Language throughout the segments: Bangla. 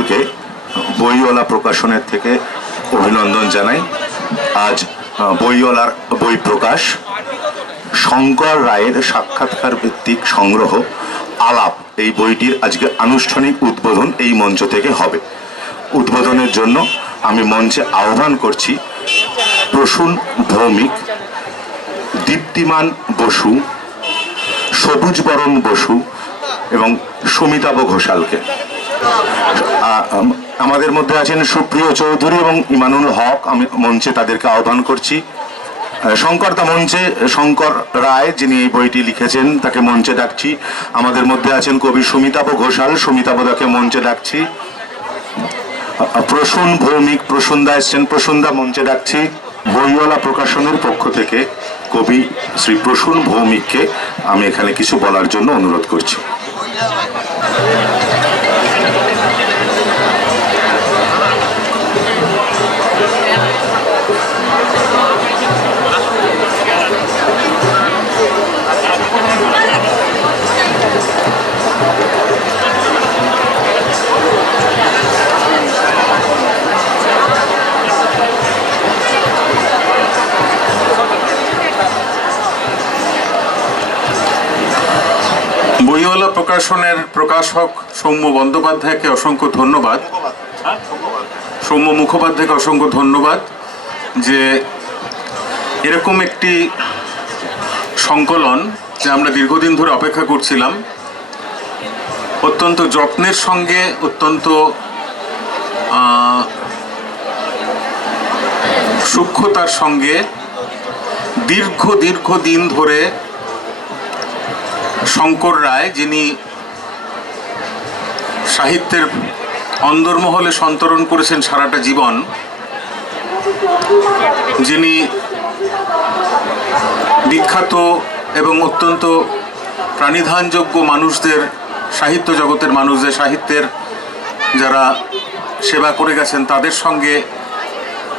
সকলকে বইওয়ালা প্রকাশনের থেকে অভিনন্দন জানাই। আজ বইওয়ালার বই প্রকাশ, শঙ্কর রায়ের সাক্ষাৎকার ভিত্তিক সংগ্রহ আলাপ, এই বইটির আজকে আনুষ্ঠানিক উদ্বোধন এই মঞ্চ থেকে হবে। উদ্বোধনের জন্য আমি মঞ্চে আহ্বান করছি প্রসূন ভৌমিক, দীপ্তিমান বসু, সবুজ বরণ বসু এবং সুমিতাভ ঘোষালকে। আমাদের মধ্যে আছেন সুপ্রিয় চৌধুরী এবং ইমানুল হক, আমি মঞ্চে তাদেরকে আহ্বান করছি। শঙ্করদা মঞ্চে, শঙ্কর রায় যিনি এই বইটি লিখেছেন তাকে মঞ্চে ডাকছি। আমাদের মধ্যে আছেন কবি সুমিতাভ ঘোষাল, সুমিতাভদাকে মঞ্চে ডাকছি। প্রসূন ভৌমিক, প্রসূনদা এসছেন, প্রসূনদা মঞ্চে ডাকছি। বইওয়ালা প্রকাশনের পক্ষ থেকে কবি শ্রী প্রসূন ভৌমিককে আমি এখানে কিছু বলার জন্য অনুরোধ করছি। বইওয়ালা প্রকাশনের প্রকাশক সৌম্য বন্দ্যোপাধ্যায়কে অসংখ্য ধন্যবাদ, সৌম্য মুখোপাধ্যায়কে অসংখ্য ধন্যবাদ যে এরকম একটি সংকলন যে আমরা দীর্ঘদিন ধরে অপেক্ষা করছিলাম, অত্যন্ত যত্নের সঙ্গে, অত্যন্ত সূক্ষ্মতার সঙ্গে দীর্ঘ দিন ধরে শঙ্কর রায়, যিনি সাহিত্যের অন্দরমহলে সন্তরণ করেছেন সারাটা জীবন, যিনি বিখ্যাত এবং অত্যন্ত প্রাণিধানযোগ্য মানুষদের, সাহিত্য জগতের মানুষদের, সাহিত্যের যারা সেবা করে গেছেন তাদের সঙ্গে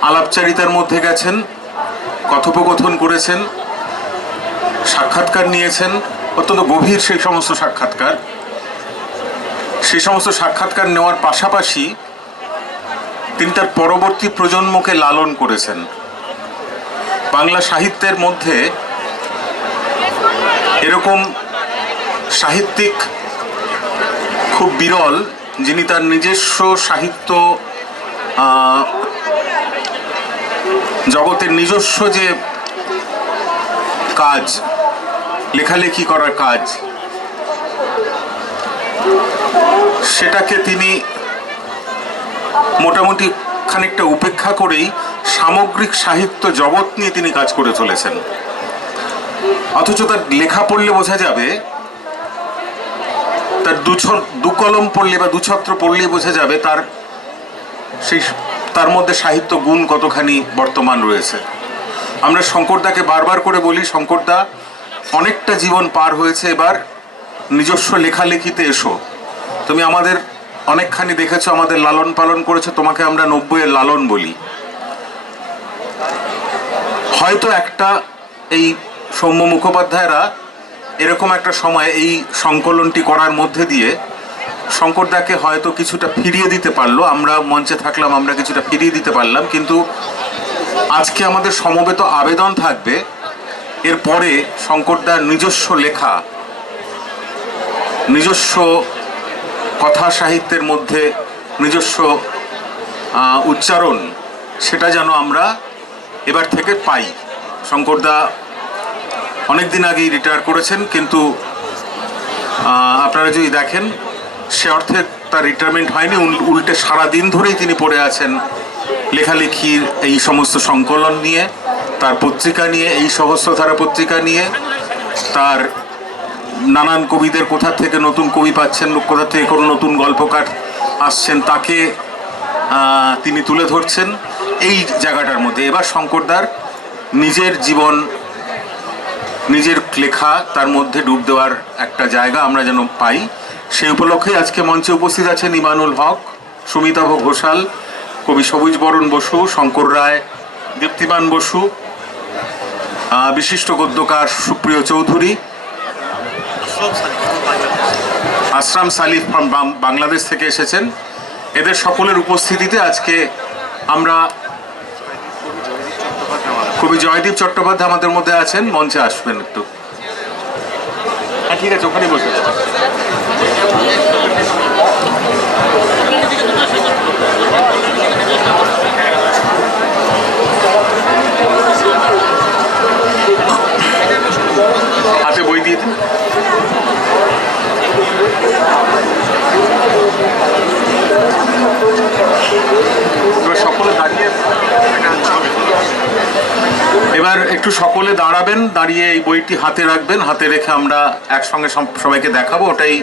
আলাপচারিতার মধ্যে গেছেন, কথোপকথন করেছেন, সাক্ষাৎকার নিয়েছেন, অত্যন্ত গভীর সেই সমস্ত সাক্ষাৎকার নেওয়ার পাশাপাশি তিনি তার পরবর্তী প্রজন্মকে লালন করেছেন। বাংলা সাহিত্যের মধ্যে এরকম সাহিত্যিক খুব বিরল, যিনি তার নিজস্ব সাহিত্য জগতের নিজস্ব যে কাজ, লেখালেখি করার কাজ, সেটাকে তিনি মোটামুটি খানিকটা উপেক্ষা করেই সামগ্রিক সাহিত্য জগৎ নিয়ে তিনি কাজ করে চলেছেন। অথচ তার লেখা পড়লে বোঝা যাবে, তার দু কলম পড়লে বা দুছত্র পড়লেই বোঝা যাবে তার মধ্যে সাহিত্য গুণ কতখানি বর্তমান রয়েছে। আমরা শঙ্করদাকে বারবার করে বলি, শঙ্করদা অনেকটা জীবন পার হয়েছে, এবার নিজস্ব লেখালেখিতে এসো। তুমি আমাদের অনেকখানি দেখেছো, আমাদের লালন পালন করেছো, তোমাকে আমরা 90-এর লালন বলি। হয়তো একটা এই সৌম্য মুখোপাধ্যায়রা এরকম একটা সময় এই সংকলনটি করার মধ্যে দিয়ে শঙ্করদাকে হয়তো কিছুটা ফিরিয়ে দিতে পারলো। আমরা মঞ্চে থাকলাম, আমরা কিছুটা ফিরিয়ে দিতে পারলাম, কিন্তু আজকে আমাদের সমবেত আবেদন থাকবে এরপরে শঙ্করদার নিজস্ব লেখা, নিজস্ব কথা সাহিত্যের মধ্যে নিজস্ব উচ্চারণ, সেটা যেন আমরা এবার থেকে পাই। শঙ্করদা অনেক দিন আগেই রিটায়ার করেছেন, কিন্তু আপনারা যদি দেখেন সে অর্থে তার রিটায়ারমেন্ট হয়নি, উল্টে সারাদিন ধরেই তিনি পড়ে আছেন লেখালেখির এই সমস্ত সংকলন নিয়ে, তার পত্রিকা নিয়ে, এই সহস্রধারা পত্রিকা নিয়ে, তার নানান কবিদের কোথা থেকে নতুন কবি পাচ্ছেন, কোথা থেকে কোনো নতুন গল্পকার আসছেন, তাকে তিনি তুলে ধরছেন এই জায়গাটার মধ্যে। এবার শঙ্করদার নিজের জীবন, নিজের লেখা, তার মধ্যে ডুব দেওয়ার একটা জায়গা আমরা যেন পাই, সেই উপলক্ষে আজকে মঞ্চে উপস্থিত আছেন ইমানুল হক, সুমিতাভ ঘোষাল, কবি সবুজ বরণ বসু, শঙ্কর রায়, দীপ্তিমান বসু, বিশিষ্ট গদ্যকার সুপ্রিয় চৌধুরী, আশরাম সালিফ বাংলাদেশ থেকে এসেছেন, এদের সকলের উপস্থিতিতে আজকে আমরা কবি জয়দীপ চট্টোপাধ্যায় আমাদের মধ্যে আছেন, মঞ্চে আসবেন একটু। হ্যাঁ ঠিক আছে, ওখানেই বসে যাবেন। হাতে বই দিয়ে দিন। সকলে দাঁড়িয়ে এবার একটু সকলে দাঁড়াবেন, দাঁড়িয়ে এই বইটি হাতে রাখবেন, হাতে রেখে আমরা একসঙ্গে সবাইকে দেখাবো, ওটাই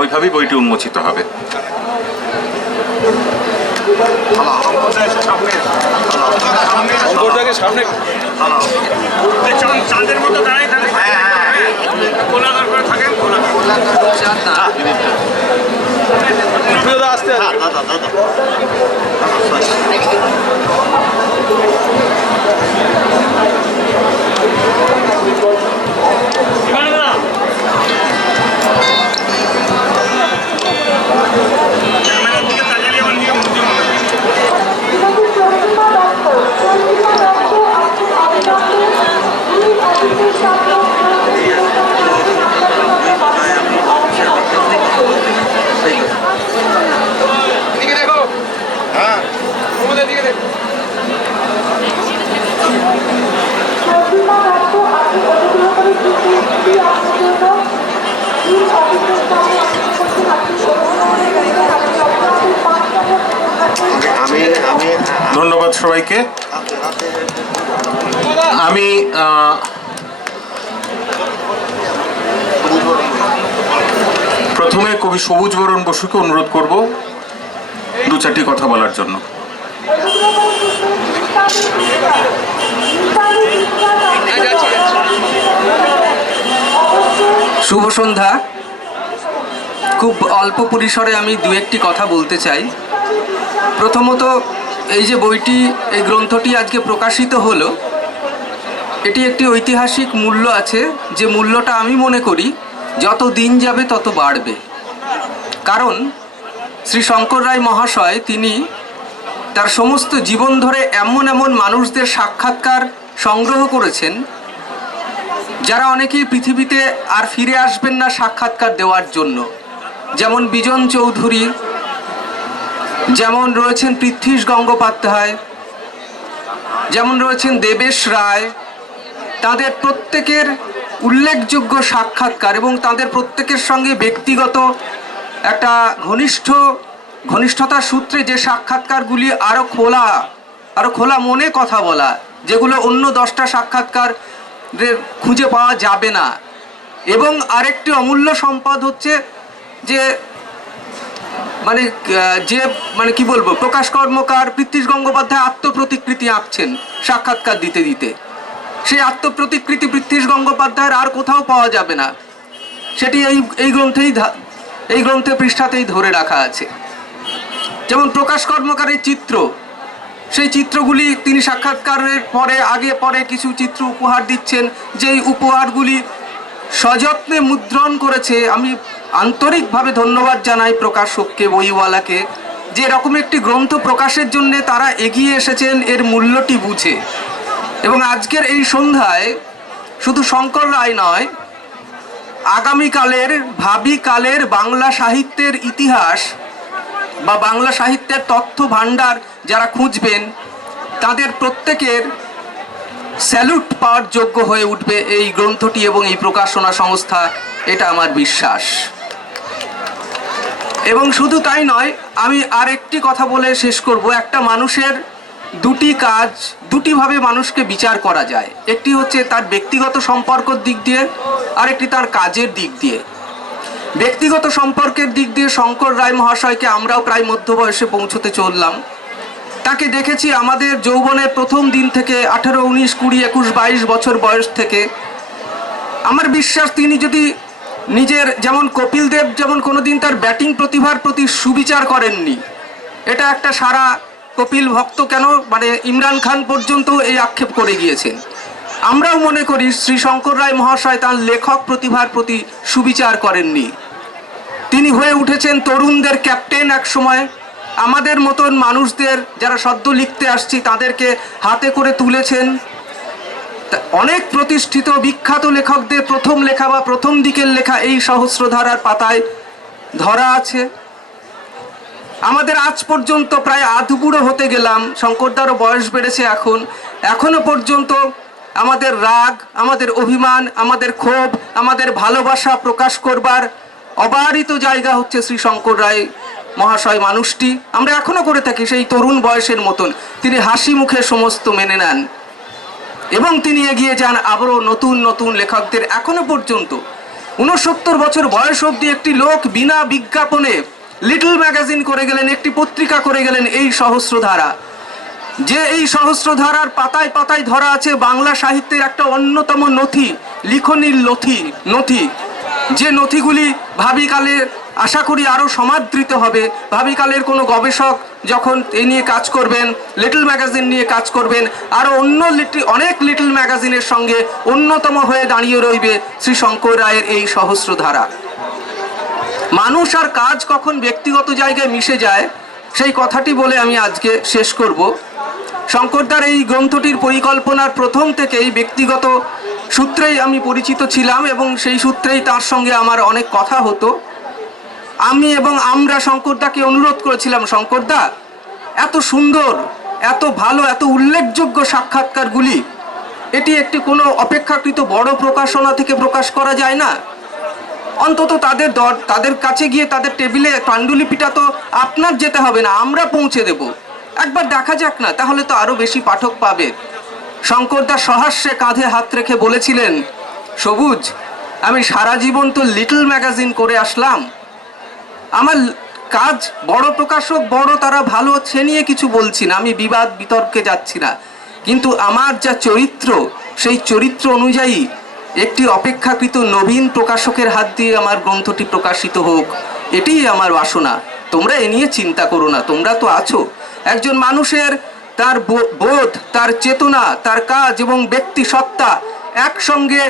ওইভাবেই বইটি উন্মোচিত হবে। চাঁদের মতো দাঁড়াই থাকেন, গোলাকার করে থাকেন, আস্তে ধন্যবাদ সবাইকে। আমি প্রথমে কবি সবুজ বরণ বসুকে অনুরোধ করব দু চারটি কথা বলার জন্য। শুভ সন্ধ্যা। খুব অল্প পরিসরে আমি দু একটি কথা বলতে চাই। প্রথমত, এই যে বইটি, এই গ্রন্থটি আজকে প্রকাশিত হলো, এটি একটি ঐতিহাসিক মূল্য আছে, যে মূল্যটা আমি মনে করি যত দিন যাবে তত বাড়বে। কারণ শ্রী শঙ্কর রায় মহাশয় তিনি তার সমস্ত জীবন ধরে এমন এমন মানুষদের সাক্ষাৎকার সংগ্রহ করেছেন যারা অনেকেই পৃথিবীতে আর ফিরে আসবেন না সাক্ষাৎকার দেওয়ার জন্য। যেমন বিজন চৌধুরী, যেমন রয়েছেন পৃথ্বীশ গঙ্গোপাধ্যায়, যেমন রয়েছেন দেবেশ রায়। তাদের প্রত্যেকের উল্লেখযোগ্য সাক্ষাৎকার এবং তাদের প্রত্যেকের সঙ্গে ব্যক্তিগত একটা ঘনিষ্ঠতার সূত্রে যে সাক্ষাৎকারগুলি আরও খোলা মনে কথা বলা, যেগুলো অন্য 10টা সাক্ষাৎকার খুঁজে পাওয়া যাবে না। এবং আরেকটি অমূল্য সম্পদ হচ্ছে যে কি বলবো, প্রকাশ কর্মকার পৃথ্বীশ গঙ্গোপাধ্যায় আত্মপ্রতিকৃতি আঁকছেন সাক্ষাৎকার দিতে দিতে। সেই আত্মপ্রতিকৃতি পৃথ্বীশ গঙ্গোপাধ্যায়ের আর কোথাও পাওয়া যাবে না, সেটি এই গ্রন্থে পৃষ্ঠাতেই ধরে রাখা আছে। যেমন প্রকাশ কর্মকারের চিত্র, সেই চিত্রগুলি তিনি সাক্ষাৎকারের আগে পরে কিছু চিত্র উপহার দিচ্ছেন, যেই উপহারগুলি সযত্নে মুদ্রণ করেছে। আমি আন্তরিকভাবে ধন্যবাদ জানাই প্রকাশককে, বইওয়ালাকে, যে এরকম একটি গ্রন্থ প্রকাশের জন্য তারা এগিয়ে এসেছেন এর মূল্যটি বুঝে। এবং আজকের এই সন্ধ্যায় শুধু শঙ্কর রায় নয়, আগামীকালের ভাবিকালের বাংলা সাহিত্যের ইতিহাস বা বাংলা সাহিত্যের তথ্য ভাণ্ডার যারা খুঁজবেন, তাদের প্রত্যেকের স্যালুট পাওয়ার যোগ্য হয়ে উঠবে এই গ্রন্থটি এবং এই প্রকাশনা সংস্থা, এটা আমার বিশ্বাস। এবং শুধু তাই নয়, আমি আর একটি কথা বলে শেষ করব। একটা মানুষের দুটি কাজ, দুটিভাবে মানুষকে বিচার করা যায়। একটি হচ্ছে তার ব্যক্তিগত সম্পর্কের দিক দিয়ে, আরেকটি তার কাজের দিক দিয়ে। ব্যক্তিগত সম্পর্কের দিক দিয়ে শঙ্কর রায় মহাশয়কে আমরাও প্রায় মধ্য বয়সে পৌঁছতে চললাম। তাকে দেখেছি আমাদের যৌবনের প্রথম দিন থেকে, 18, 19, 20, 21, 22 বছর বয়স থেকে। আমার বিশ্বাস তিনি যদি নিজের, যেমন কপিল দেব যেমন কোনোদিন তার ব্যাটিং প্রতিভার প্রতি সুবিচার করেননি, এটা একটা সারা কপিল ভক্ত কেন ইমরান খান পর্যন্ত এই আক্ষেপ করে গিয়েছেন। আমরাও মনে করি শ্রী শঙ্কর রায় মহাশয় তাঁর লেখক প্রতিভার প্রতি সুবিচার করেননি। তিনি হয়ে উঠেছেন তরুণদের ক্যাপ্টেন এক সময়, আমাদের মতন মানুষদের যারা সদ্য লিখতে আসছি তাদেরকে হাতে করে তুলেছেন। অনেক প্রতিষ্ঠিত বিখ্যাত লেখকদের প্রথম লেখা বা প্রথম দিকের লেখা এই সহস্রধারার পাতায় ধরা আছে। আমাদের আজ পর্যন্ত প্রায় আধবুড়ো হতে গেলাম, শঙ্করদারও বয়স বেড়েছে, এখনো পর্যন্ত আমাদের রাগ, আমাদের অভিমান, আমাদের ক্ষোভ, আমাদের ভালোবাসা প্রকাশ করবার অবারিত জায়গা হচ্ছে শ্রী শঙ্কর রায় মহাশয় মানুষটি। আমরা এখনো করে থাকি সেই তরুণ বয়সের মতন। তিনি হাসি মুখে সমস্ত মেনে নেন এবং তিনি এগিয়ে যান আবারও নতুন নতুন লেখকদের। এখনো পর্যন্ত 69 বছর বয়স অবধি একটি লোক বিনা বিজ্ঞাপনে লিটল ম্যাগাজিন করে গেলেন, একটি পত্রিকা করে গেলেন এই সহস্রধারা। যে এই সহস্রধারার পাতায় পাতায় ধরা আছে বাংলা সাহিত্যের একটা অন্যতম নথি, লিখনির নথি, যে নথিগুলি ভাবিকালে আশা করি আরও সমাদৃত হবে। ভাবিকালের কোনো গবেষক যখন এ নিয়ে কাজ করবেন, লিটল ম্যাগাজিন নিয়ে কাজ করবেন, আরও অনেক লিটল ম্যাগাজিনের সঙ্গে অন্যতম হয়ে দাঁড়িয়ে রইবে শ্রী শঙ্কর রায়ের এই সহস্রধারা। মানুষ আর কাজ কখন ব্যক্তিগত জায়গায় মিশে যায় সেই কথাটি বলে আমি আজকে শেষ করব। শঙ্করদার এই গ্রন্থটির পরিকল্পনার প্রথম থেকেই ব্যক্তিগত সূত্রেই আমি পরিচিত ছিলাম এবং সেই সূত্রেই তার সঙ্গে আমার অনেক কথা হতো। আমি এবং আমরা শঙ্করদাকে অনুরোধ করেছিলাম, শঙ্করদা, এত সুন্দর, এত ভালো, এত উল্লেখযোগ্য সাক্ষাৎকারগুলি এটি একটি কোনো অপেক্ষাকৃত বড় প্রকাশনা থেকে প্রকাশ করা যায় না? অন্তত তাদের কাছে গিয়ে তাদের টেবিলে পাণ্ডুলিপিটা তো আপনার যেতে হবে না, আমরা পৌঁছে দেব। একবার দেখা যাক না, তাহলে তো আরও বেশি পাঠক পাবে। শঙ্করদা সহাস্যে কাঁধে হাত রেখে বলেছিলেন, সবুজ, আমি সারা জীবন তো লিটল ম্যাগাজিন করে আসলাম, আমার কাজ বড় প্রকাশক বড় তারা ভালো সে নিয়ে কিছু বলছি না, আমি বিবাদ বিতর্কে যাচ্ছি না, কিন্তু আমার যা চরিত্র সেই চরিত্র অনুযায়ী একটি অপেক্ষাকৃত নবীন প্রকাশকের হাত দিয়ে আমার গ্রন্থটি প্রকাশিত হোক, এটিই আমার বাসনা। তোমরা এ নিয়ে চিন্তা করো না, তোমরা তো আছো। একজন মানুষের তার বোধ, তার চেতনা, তার কাজ এবং ব্যক্তি সত্তা একসঙ্গে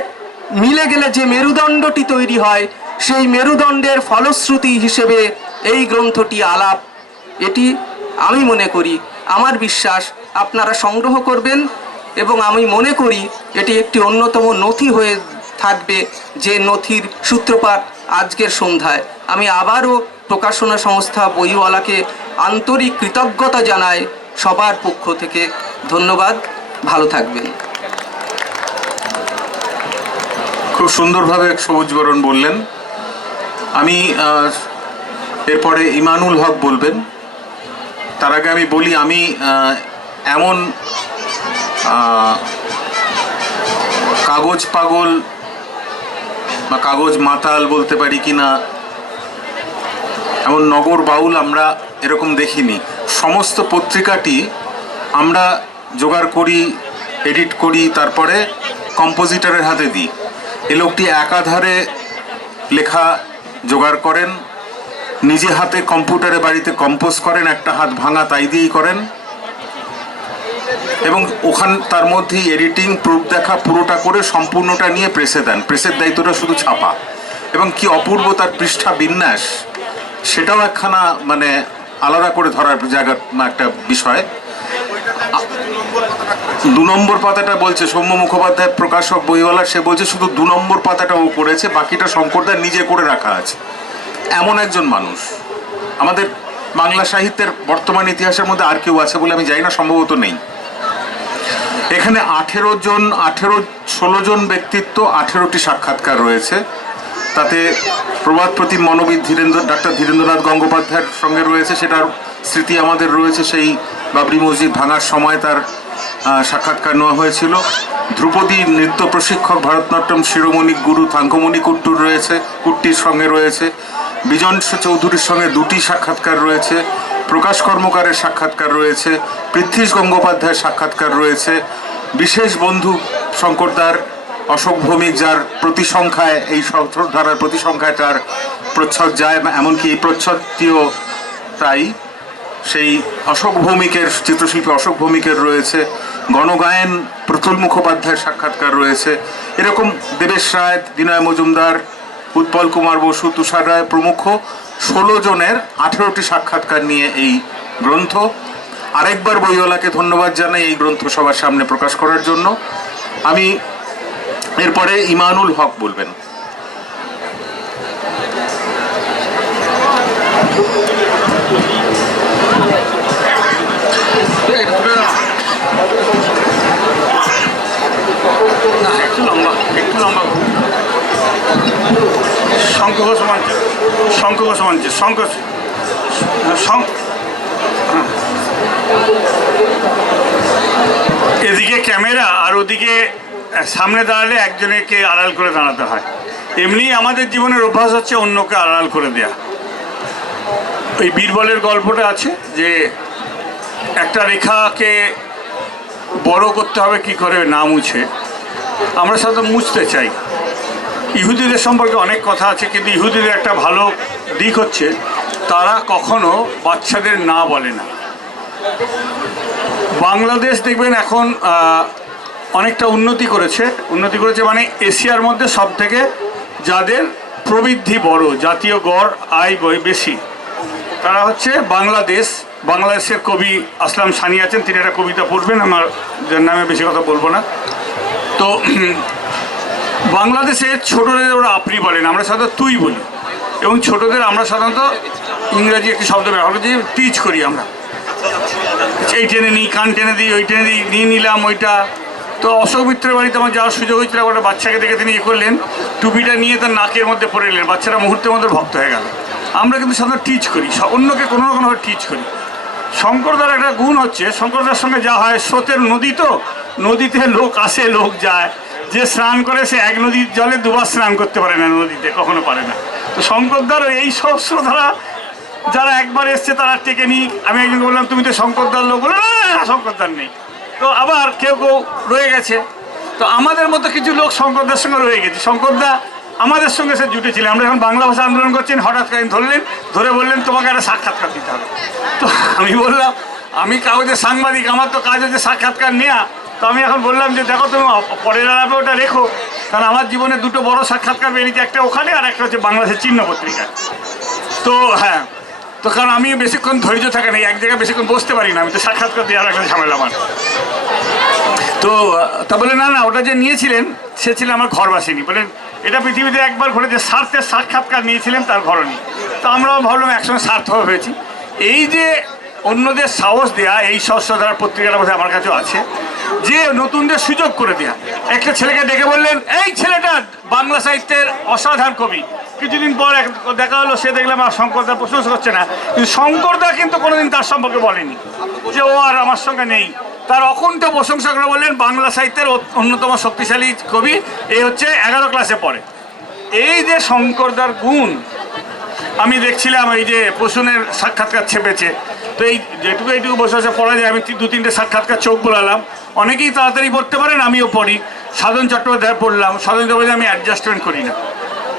মিলে গেলে যে মেরুদণ্ডটি তৈরি হয়, সেই মেরুদণ্ডের ফলশ্রুতি হিসেবে এই গ্রন্থটি আলাপ। এটি আমি মনে করি, আমার বিশ্বাস আপনারা সংগ্রহ করবেন এবং আমি মনে করি এটি একটি অন্যতম নথি হয়ে থাকবে, যে নথির সূত্রপাত আজকের সন্ধ্যায়। আমি আবারও প্রকাশনা সংস্থা বইওয়ালাকে আন্তরিক কৃতজ্ঞতা জানাই সবার পক্ষ থেকে। ধন্যবাদ, ভালো থাকবেন। খুব সুন্দরভাবে সবুজ বরণ বললেন। আমি এরপরে ইমানুল হক বলবেন। তার আগে আমি বলি, আমি এমন কাগজ পাগল বা কাগজ মাতাল বলতে পারি কি না, এমন নগর বাউল আমরা এরকম দেখিনি। সমস্ত পত্রিকাটি আমরা জোগাড় করি, এডিট করি, তারপরে কম্পোজিটরের হাতে দিই। এ লোকটি একাধারে লেখা জোগাড় করেন, নিজে হাতে কম্পিউটারে বাড়িতে কম্পোজ করেন, একটা হাত ভাঙা তাই দিয়েই করেন, এবং তার মধ্যেই এডিটিং, প্রুফ দেখা পুরোটা করে সম্পূর্ণটা নিয়ে প্রেসে দেন। প্রেসের দায়িত্বটা শুধু ছাপা, এবং কি অপূর্ব তার পৃষ্ঠা বিন্যাস, সেটাও একখানা মানে আলাদা করে ধরার জায়গার একটা বিষয়। 2 নম্বর পাতাটা বলছে সৌম্য মুখোপাধ্যায়, প্রকাশক বইওয়ালা, সে বলছে শুধু 2 নম্বর পাতাটা ও করেছে, বাকিটা শঙ্করদা নিজে করে রাখা আছে। এমন একজন মানুষ আমাদের বাংলা সাহিত্যের বর্তমান ইতিহাসের মধ্যে আর কেউ আছে বলে আমি জানি না, সম্ভবত নেই। এখানে 16 জন ব্যক্তিত্ব, 18টি সাক্ষাৎকার রয়েছে। তাতে প্রবাদ প্রতিম মনোবিদ ডাক্তার ধীরেন্দ্রনাথ গঙ্গোপাধ্যায়ের সঙ্গে রয়েছে, সেটার স্মৃতি আমাদের রয়েছে। সেই বাবরি মসজিদ ভাঙার সময় তার সাক্ষাৎকার নেওয়া হয়েছিল। ধ্রুপদী নৃত্য প্রশিক্ষক, ভারতনাট্যম শিরোমণি গুরু থাঙ্কমণি কুট্টির সঙ্গে রয়েছে। বিজন চৌধুরীর সঙ্গে 2টি সাক্ষাৎকার রয়েছে। প্রকাশ কর্মকারের সাক্ষাৎকার রয়েছে। পৃথ্বীশ গঙ্গোপাধ্যায়ের সাক্ষাৎকার রয়েছে। বিশেষ বন্ধু শঙ্করদার অশোক ভৌমিক, যার প্রতি সংখ্যায় এই সহস্রধারার প্রতি সংখ্যায় তার প্রচ্ছদ যায়, এমনকি এই প্রচ্ছদটিও তাই। সেই অশোক ভৌমিকের, চিত্রশিল্পী অশোক ভৌমিকের রয়েছে। গণগায়ন প্রতুল মুখোপাধ্যায়ের সাক্ষাৎকার রয়েছে। এরকম দেবেশ রায়, বিনয় মজুমদার, উৎপল কুমার বসু, তুষার রায় প্রমুখ 16 জনের 18টি সাক্ষাৎকার নিয়ে এই গ্রন্থ। আরেকবার বইওয়ালাকে ধন্যবাদ জানাই এই গ্রন্থ সবার সামনে প্রকাশ করার জন্য। আমি এরপরে ইমানুল হক বলবেন। শঙ্খ ঘোষ মঞ্চ, শঙ্খ ঘোষ মঞ্চে, এদিকে ক্যামেরা আর ওদিকে সামনে দাঁড়ালে একজনকে আড়াল করে দাঁড়াতে হয়। এমনি আমাদের জীবনের অভ্যাস হচ্ছে অন্যকে আড়াল করে দেয়া। ওই বীরবলের গল্পটা আছে যে একটা রেখাকে বড় করতে হবে কি করে না মুছে। আমরা সাধারণত মুছতে চাই। ইহুদিদের সম্পর্কে অনেক কথা আছে, কিন্তু ইহুদিদের একটা ভালো দিক হচ্ছে তারা কখনো বাচ্চাদের না বলে না। বাংলাদেশ দেখবেন এখন অনেকটা উন্নতি করেছে মানে এশিয়ার মধ্যে সব থেকে যাদের প্রবৃদ্ধি বড়, জাতীয় গড় আয় বেশি, তারা হচ্ছে বাংলাদেশ। বাংলাদেশের কবি আসলাম সানি আছেন, তিনি একটা কবিতা পড়বেন, আমার যার নামে বেশি কথা বলবো না। তো বাংলাদেশে ছোটদের ওরা আপনি বলেন, আমরা সাধারণত তুই বলি, এবং ছোটদের আমরা সাধারণত ইংরাজি একটি শব্দ ব্যবহার করি, টিচ করি আমরা। এই টেনে নিই, কান টেনে দিই, ওই টেনে দিই, নিয়ে নিলাম ওইটা। তো অশোক মিত্রের বাড়িতে আমার যাওয়ার সুযোগ হয়েছিল, একটা বাচ্চাকে দেখে তিনি করলেন, টুপিটা নিয়ে তার নাকের মধ্যে পরে নিলেন, বাচ্চারা মুহূর্তের মধ্যে ভক্ত হয়ে গেল। আমরা কিন্তু সাধারণত টিচ করি, অন্যকে কোনো না কোনোভাবে টিচ করি। শঙ্করদার একটা গুণ হচ্ছে, শঙ্করদার সঙ্গে যা হয়, স্রোতের নদী, তো নদীতে লোক আসে লোক যায়, যে স্নান করে সে এক নদীর জলে দুবার স্নান করতে পারে না, নদীতে কখনো পারে না। তো শঙ্করদারও এই সব স্রোধারা যারা একবার এসছে তারা টেকে নিই। আমি একজনকে বললাম তুমি তো শঙ্করদার লোক, বলে না শঙ্করদার নেই। তো আবার কেউ রয়ে গেছে। তো আমাদের মতো কিছু লোক শঙ্করদার সঙ্গে রয়ে গেছে। শঙ্করদা আমাদের সঙ্গে সে জুটেছিলেন। আমরা যখন বাংলা ভাষা আন্দোলন করছেন, হঠাৎ করে ধরে বললেন তোমাকে একটা সাক্ষাৎকার দিতে হবে। তো আমি বললাম আমি কাগজের সাংবাদিক, আমার তো কাজ হচ্ছে সাক্ষাৎকার নেওয়া। তো আমি এখন বললাম যে দেখো তুমি পরের আলাপে ওটা রেখো, কারণ আমার জীবনে দুটো বড় সাক্ষাৎকার বেরিয়েছে, একটা ওখানে আর একটা হচ্ছে বাংলাদেশের চিহ্ন পত্রিকায়। তো হ্যাঁ, তো কারণ আমি বেশিক্ষণ ধৈর্য থাকে না, এক জায়গায় বেশিক্ষণ বসতে পারি না, আমি তো সাক্ষাৎকার দেওয়ার একটা ঝামেলা আমার। তো তা বলে না ওটা যে নিয়েছিলেন সে ছিল আমার ঘরবাসিনী। বলেন এটা পৃথিবীতে একবার ঘটেছে, স্বার্থের সাক্ষাৎকার নিয়েছিলেন তার ঘরণী। তো আমরাও ভাবলাম একসঙ্গে স্বার্থ হয়েছি। এই যে অন্যদের সাহস দেয়া, এই সহস্রধারা পত্রিকাটা বোধহয় আমার কাছেও আছে, যে নতুনদের সুযোগ করে দেয়া। একটা ছেলেকে ডেকে বললেন এই ছেলেটা বাংলা সাহিত্যের অসাধারণ কবি। কিছুদিন পর দেখা হলো, সে দেখলাম আর শঙ্করদার প্রশংসা করছে না, কিন্তু শঙ্করদা কিন্তু কোনোদিন তার সম্পর্কে বলেনি যে ও আর আমার সঙ্গে নেই। তার অকুণ্ঠ প্রশংসা করে বললেন বাংলা সাহিত্যের অন্যতম শক্তিশালী কবি, এই হচ্ছে 11 ক্লাসে পড়ে। এই যে শঙ্করদার গুণ আমি দেখছিলাম, এই যে প্রসূনের সাক্ষাৎকার ছেপেছে, তো এই এইটুকু বসে বসে পড়া যায়। আমি 2-3টে সাক্ষাৎকার চোখ বোলালাম। অনেকেই তাড়াতাড়ি পড়তে পারেন, আমিও পড়ি। সাধন চট্টোপাধ্যায় পড়লাম। সাধন চট্টোপাধ্যায় আমি অ্যাডজাস্টমেন্ট করি না।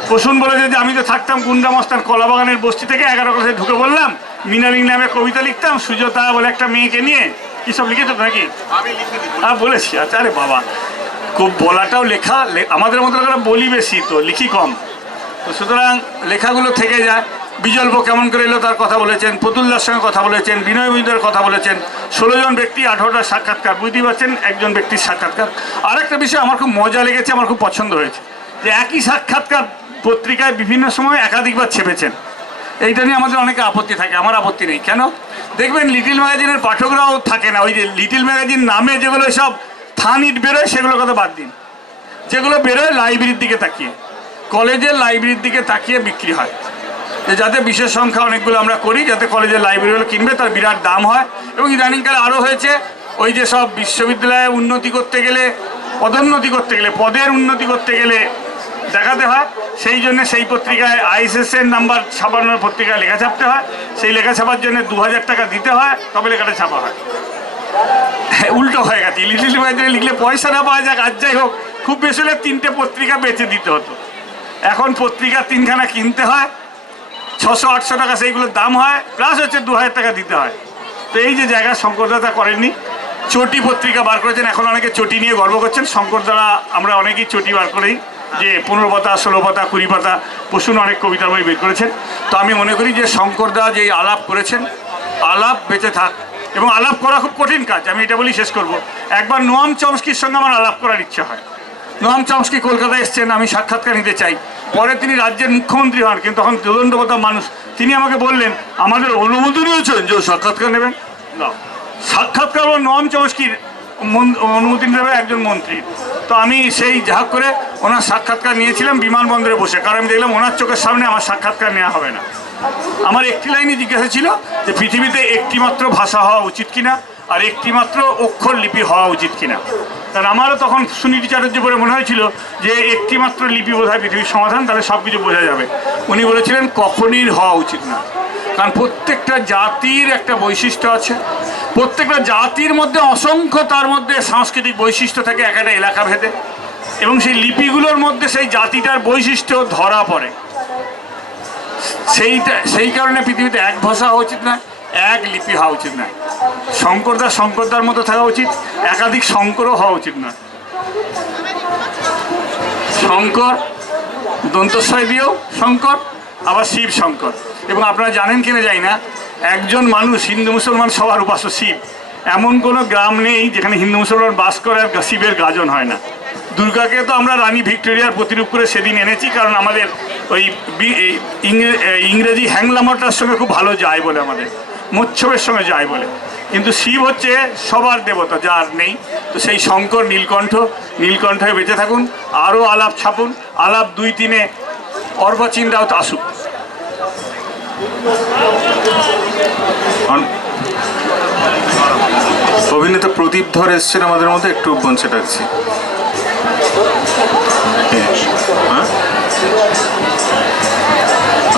প্রসূন বলেছে যে আমি তো থাকতাম গুন্ডামস্তান কলাবাগানের বস্তি থেকে, 11 ক্লাসে ঢুকে বললাম, মিনালিং নামে কবিতা লিখতাম, সুজাতা বলে একটা মেয়েকে নিয়ে। কী সব লিখেছো নাকি? বলেছি। আচ্ছা, আরে বাবা, খুব বলাটাও লেখা, আমাদের মতো লোকেরা বলি বেশি, তো লিখি কম। তো সুতরাং লেখাগুলো থেকে যায়। বিজল্প কেমন করে এলো তার কথা বলেছেন, পুতুলদার সঙ্গে কথা বলেছেন, বিনয় মজুমদারের কথা বলেছেন। 16 জন ব্যক্তি, 18টা সাক্ষাৎকার, বুঝতেই পারছেন একজন ব্যক্তির সাক্ষাৎকার। আরেকটা বিষয় আমার খুব মজা লেগেছে, আমার খুব পছন্দ হয়েছে, যে একই সাক্ষাৎকার পত্রিকায় বিভিন্ন সময় একাধিকবার ছেপেছেন। এইটা নিয়ে আমাদের অনেকে আপত্তি থাকে, আমার আপত্তি নেই। কেন? দেখবেন লিটিল ম্যাগাজিনের পাঠকরাও থাকে না। ওই যে লিটিল ম্যাগাজিন নামে যেগুলো সব থান ইট বেরোয়, সেগুলোর কথা বাদ দিন। যেগুলো বেরোয় লাইব্রেরির দিকে তাকিয়ে, কলেজের লাইব্রেরির দিকে তাকিয়ে বিক্রি হয়, যে যাতে বিশেষ সংখ্যা অনেকগুলো আমরা করি, যাতে কলেজের লাইব্রেরিগুলো কিনবে, তার বিরাট দাম হয়। এবং ইদানিংকালে আরও হয়েছে, ওই যে সব বিশ্ববিদ্যালয়ে উন্নতি করতে গেলে, পদোন্নতি করতে গেলে, পদের উন্নতি করতে গেলে দেখাতে হয়। সেই জন্য সেই পত্রিকায় আইএসএসের নাম্বার ছাপানোর পত্রিকায় লেখা ছাপতে হয়। সেই লেখা ছাপার জন্য 2000 টাকা দিতে হয়, তবে লেখাটা ছাপা হয়। উল্টো হয়ে গেছে, লিটিল ম্যাগাজিনে লিখলে পয়সা না পাওয়া যাক, আর যাই হোক, খুব বেশি হলে 3টে পত্রিকা বেচে দিতে হতো। এখন পত্রিকা 3খানা কিনতে হয়, 600-800 টাকা সেইগুলোর দাম হয়, প্লাস হচ্ছে 2000 টাকা দিতে হয়। তো এই যে জায়গা শঙ্করদা করেননি। চটি পত্রিকা বার করেছেন, এখন অনেকে চটি নিয়ে গর্ব করছেন। শঙ্করদারা আমরা অনেকেই চটি বার করেই যে 15 পাতা 16 পাতা 20 পাতা প্রসূন অনেক কবিতার বই বের করেছেন। তো আমি মনে করি যে শঙ্করদা যে আলাপ করেছেন, আলাপ বেঁচে থাক, এবং আলাপ করা খুব কঠিন কাজ। আমি এটা বলি শেষ করব, একবার নোয়াম চমস্কির সঙ্গে আমার আলাপ করার ইচ্ছা হয়। নোয়াম চমস্কি কলকাতায় এসছেন, আমি সাক্ষাৎকার নিতে চাই। পরে তিনি রাজ্যের মুখ্যমন্ত্রী হন, কিন্তু তখন দুদণ্ডবতা মানুষ। তিনি আমাকে বললেন, আমাদের অনুমতি নিয়েছেন যে সাক্ষাৎকার নেবেন? না, সাক্ষাৎকার ও নোয়াম চমস্কির অনুমতি নেবে একজন মন্ত্রী। তো আমি সেই যা করে ওনার সাক্ষাৎকার নিয়েছিলাম বিমানবন্দরে বসে, কারণ আমি দেখলাম ওনার চোখের সামনে আমার সাক্ষাৎকার নেওয়া হবে না। আমার একটি লাইনই জিজ্ঞাসা ছিল যে পৃথিবীতে একটিমাত্র ভাষা হওয়া উচিত কিনা, আর একটিমাত্র অক্ষর লিপি হওয়া উচিত কিনা। কারণ আমারও তখন সুনীতি চ্যাটার্জি বলে মনে হয়েছিল যে একটিমাত্র লিপি বোধ হয় পৃথিবীর সমাধান, তাহলে সব কিছু বোঝা যাবে। উনি বলেছিলেন কখনই হওয়া উচিত না, কারণ প্রত্যেকটা জাতির একটা বৈশিষ্ট্য আছে, প্রত্যেকটা জাতির মধ্যে অসংখ্য তার মধ্যে সাংস্কৃতিক বৈশিষ্ট্য থাকে এক একটা এলাকা ভেদে, এবং সেই লিপিগুলোর মধ্যে সেই জাতিটার বৈশিষ্ট্য ধরা পড়ে। সেই কারণে পৃথিবীতে এক ভাষা হওয়া উচিত না, এক লিপি হওয়া উচিত না। শঙ্করদার মতো থাকা উচিত, একাধিক শঙ্করও হওয়া উচিত না। শঙ্কর দন্তস্বয় দিয়েও শঙ্কর, আবার শিব শঙ্কর। এবং আপনারা জানেন কিনা জানি না, একজন মানুষ, হিন্দু মুসলমান সবার উপাস্য শিব, এমন কোনো গ্রাম নেই যেখানে হিন্দু মুসলমান বাস করে আর শিবের গাজন হয় না। দুর্গাকে তো আমরা রানী ভিক্টোরিয়ার প্রতিরূপ করে সেদিন এনেছি, কারণ আমাদের ওই ইংরেজি হ্যাংলামাটার সঙ্গে খুব ভালো যায় বলে, আমাদের মোচ্ছবের সঙ্গে যায় বলে। কিন্তু শিব হচ্ছে সবার দেবতা, যার নেই। তো সেই শঙ্কর নীলকণ্ঠ হয়ে বেঁচে থাকুন, আরও আলাপ ছাপুন, আলাপ 2-3 অর্বাচীনরাও আসুক। অভিনেতা প্রদীপ ধর এসছেন আমাদের মধ্যে, একটু মঞ্চে ডাকছি।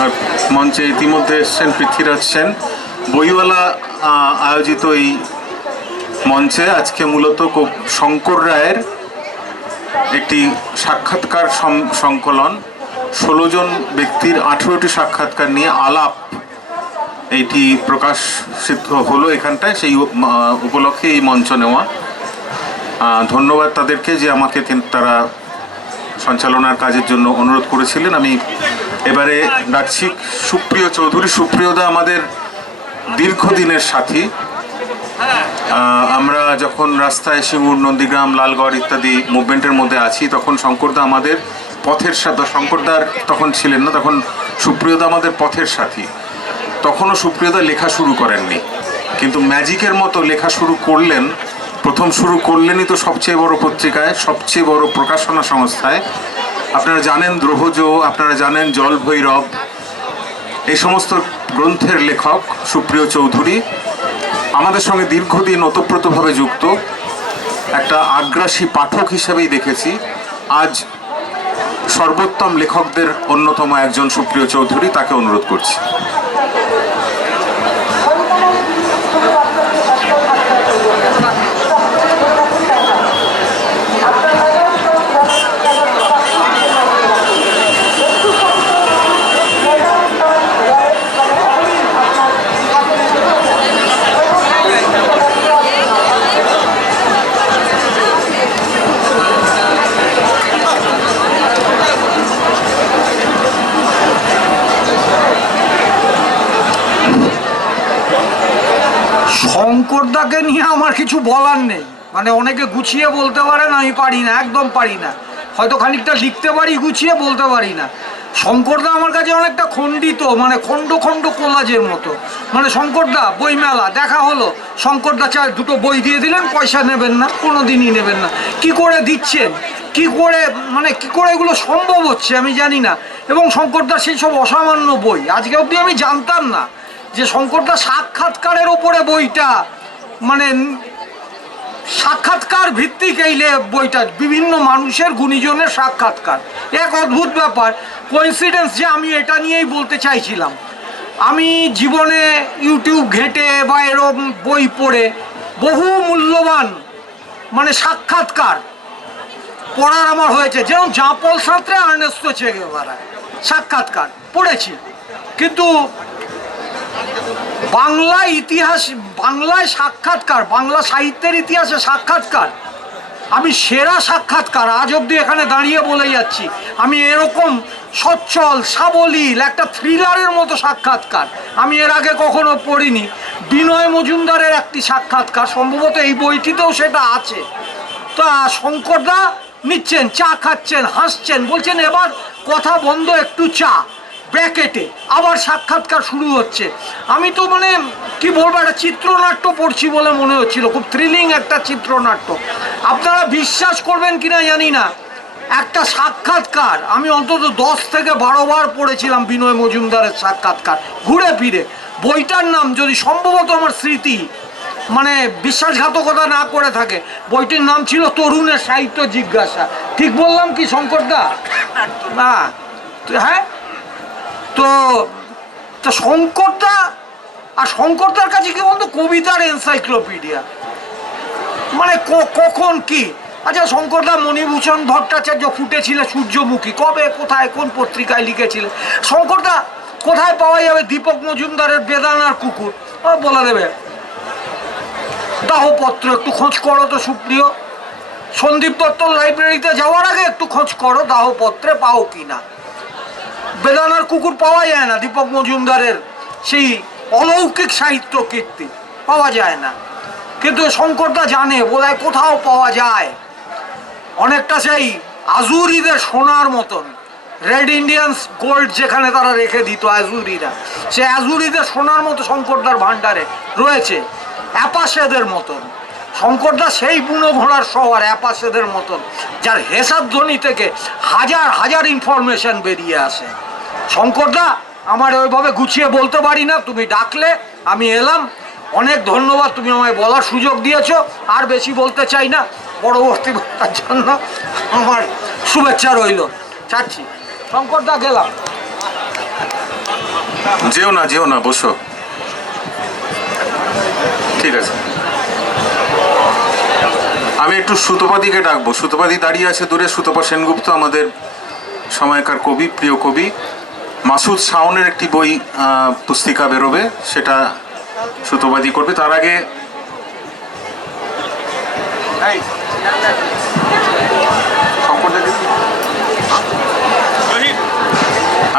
আর মঞ্চে ইতিমধ্যে এসছেন পৃথ্বীরাজ সেন। বইওয়ালা আয়োজিত এই মঞ্চে আজকে মূলত শঙ্কর রায়ের একটি সাক্ষাৎকার সংকলন, 16 জন ব্যক্তির 18টি সাক্ষাৎকার নিয়ে আলাপ, এইটি প্রকাশিত হলো এখানটায়। সেই উপলক্ষে এই মঞ্চ নেওয়া। ধন্যবাদ তাদেরকে যে আমাকে তারা সঞ্চালনার কাজের জন্য অনুরোধ করেছিলেন। আমি এবারে ডাকছি সুপ্রিয় চৌধুরী। সুপ্রিয়দা আমাদের দীর্ঘদিনের সাথী। আমরা যখন রাস্তায় সিঙ্গুর, নন্দীগ্রাম, লালগড় ইত্যাদি মুভমেন্টের মধ্যে আছি, তখন শঙ্করদা আমাদের পথের সাথী। শঙ্করদার তখন ছিলেন না, তখন সুপ্রিয়দা আমাদের পথের সাথী। তখনও সুপ্রিয়দা লেখা শুরু করেননি, কিন্তু ম্যাজিকের মতো লেখা শুরু করলেন। প্রথম শুরু করলেনই তো সবচেয়ে বড় পত্রিকায়, সবচেয়ে বড় প্রকাশনা সংস্থায়। আপনারা জানেন দ্রোহজ, আপনারা জানেন জল ভৈরব, এই সমস্ত গ্রন্থের লেখক সুপ্রিয় চৌধুরী আমাদের সঙ্গে দীর্ঘদিন ওতপ্রোতভাবে যুক্ত। একটা আগ্রাসী পাঠক হিসেবেই দেখেছি। আজ সর্বোত্তম লেখকদের অন্যতম একজন সুপ্রিয় চৌধুরী, তাকে অনুরোধ করছি। শঙ্করদাকে নিয়ে আমার কিছু বলার নেই। মানে অনেকে গুছিয়ে বলতে পারেন, আমি পারি না, একদম পারি না। হয়তো খানিকটা লিখতে পারি, গুছিয়ে বলতে পারি না। শঙ্করদা আমার কাছে অনেকটা খণ্ডিত, মানে খণ্ড খণ্ড কোলাজের মতো। মানে শঙ্করদা বইমেলা দেখা হলো, শঙ্করদা চায় 2টো বই দিয়ে দিলেন, পয়সা নেবেন না, কোনো দিনই নেবেন না। কি করে দিচ্ছেন, কি করে, মানে কি করে এগুলো সম্ভব হচ্ছে আমি জানি না। এবং শঙ্করদা সেই সব অসামান্য বই, আজকে অবধি আমি জানতাম না যে শঙ্করদা সাক্ষাৎকারের ওপরে বইটা, মানে সাক্ষাৎকার ভিত্তিক এই বইটা, বিভিন্ন মানুষের গুণীজনের সাক্ষাৎকার। এক অদ্ভুত ব্যাপার, কোইন্সিডেন্স যে আমি এটা নিয়েই বলতে চাইছিলাম। আমি জীবনে ইউটিউব ঘেঁটে বা এরকম বই পড়ে বহু মূল্যবান মানে সাক্ষাৎকার পড়ার আমার হয়েছে, যেমন জাঁ পল সাঁতরে, আর্নেস্তো চে গেভারা সাক্ষাৎকার পড়েছি। কিন্তু বাংলা ইতিহাস, বাংলায় সাক্ষাৎকার, বাংলা সাহিত্যের ইতিহাসে সাক্ষাৎকার আমি সেরা সাক্ষাৎকার আজ অবধি এখানে দাঁড়িয়ে বলে যাচ্ছি, আমি এরকম সচ্ছল সাবলীল একটা থ্রিলারের মতো সাক্ষাৎকার আমি এর আগে কখনো পড়িনি। বিনয় মজুমদারের একটি সাক্ষাৎকার, সম্ভবত এই বইটিতেও সেটা আছে। তা শঙ্করদা নিচ্ছেন, চা খাচ্ছেন, হাসছেন, বলছেন এবার কথা বন্ধ, একটু চা, ব্র্যাকেটে আবার সাক্ষাৎকার শুরু হচ্ছে। আমি তো মানে কি বলবো, একটা চিত্রনাট্য পড়ছি বলে মনে হচ্ছিল, খুব থ্রিলিং একটা চিত্রনাট্য। আপনারা বিশ্বাস করবেন কিনা জানি না, একটা সাক্ষাৎকার আমি অন্তত 10 থেকে 12 বার পড়েছিলাম বিনয় মজুমদারের সাক্ষাৎকার ঘুরে ফিরে। বইটার নাম, যদি সম্ভবত আমার স্মৃতি মানে বিশ্বাসঘাতকতা না করে থাকে, বইটির নাম ছিল তরুণের সাহিত্য জিজ্ঞাসা। ঠিক বললাম কি শঙ্করদা? না হ্যাঁ, তো শঙ্করদা, আর শঙ্করদার কাছে কি বলতো কবিতার এনসাইক্লোপিডিয়া, মানে কখন কি। আচ্ছা শঙ্করদা মণিভূষণ ভট্টাচার্য ফুটেছিল সূর্যমুখী কবে, কোথায়, কোন পত্রিকায় লিখেছিলেন? শঙ্করদা কোথায় পাওয়া যাবে দীপক মজুমদারের বেদানার কুকুর? বলে দেবে। দাহপত্র একটু খোঁজ করো তো সুপ্রিয়, সন্দীপ দত্তর লাইব্রেরিতে যাওয়ার আগে একটু খোঁজ করো দাহপত্রে পাও কিনা। বেদানার কুকুর পাওয়া যায় না, দীপক মজুমদারের সেই অলৌকিক সাহিত্য কীর্তি পাওয়া যায় না, কিন্তু শঙ্করদা জানে বোধহয় কোথাও পাওয়া যায়। অনেকটা সেই আজুরিদের সোনার মতন, রেড ইন্ডিয়ান্স গোল্ড যেখানে তারা রেখে দিত আজুরিরা, সে আজুরিদের সোনার মতো শঙ্করদার ভাণ্ডারে রয়েছে, অ্যাপাসেদের মতন। শঙ্করদা সেই বুনো ঘোড়ার শহর অ্যাপাসেদের মতন, যার হেসাব ধ্বনি থেকে হাজার হাজার ইনফরমেশন বেরিয়ে আসে। শঙ্করদা আমার ওইভাবে গুছিয়ে বলতে পারি না, তুমি ডাকলে আমি এলাম, অনেক ধন্যবাদ, তুমি আমায় বলার সুযোগ দিয়েছো। আর বেশি বলতে চাই না, পরবর্তী বলার জন্য আমার শুভেচ্ছা রইল, চাচ্ছি। শঙ্করদা গেলাম। যেও না বসো, ঠিক আছে। আমি একটু সুতপাদিকে ডাকবো। সুতপাদি দাঁড়িয়ে আছে দূরে। সুতপা সেনগুপ্ত আমাদের সময়কার কবি, প্রিয় কবি। মাসুদ শাওনের একটি বই পুস্তিকা বেরোবে, সেটা সুতপাদি করবে। তার আগে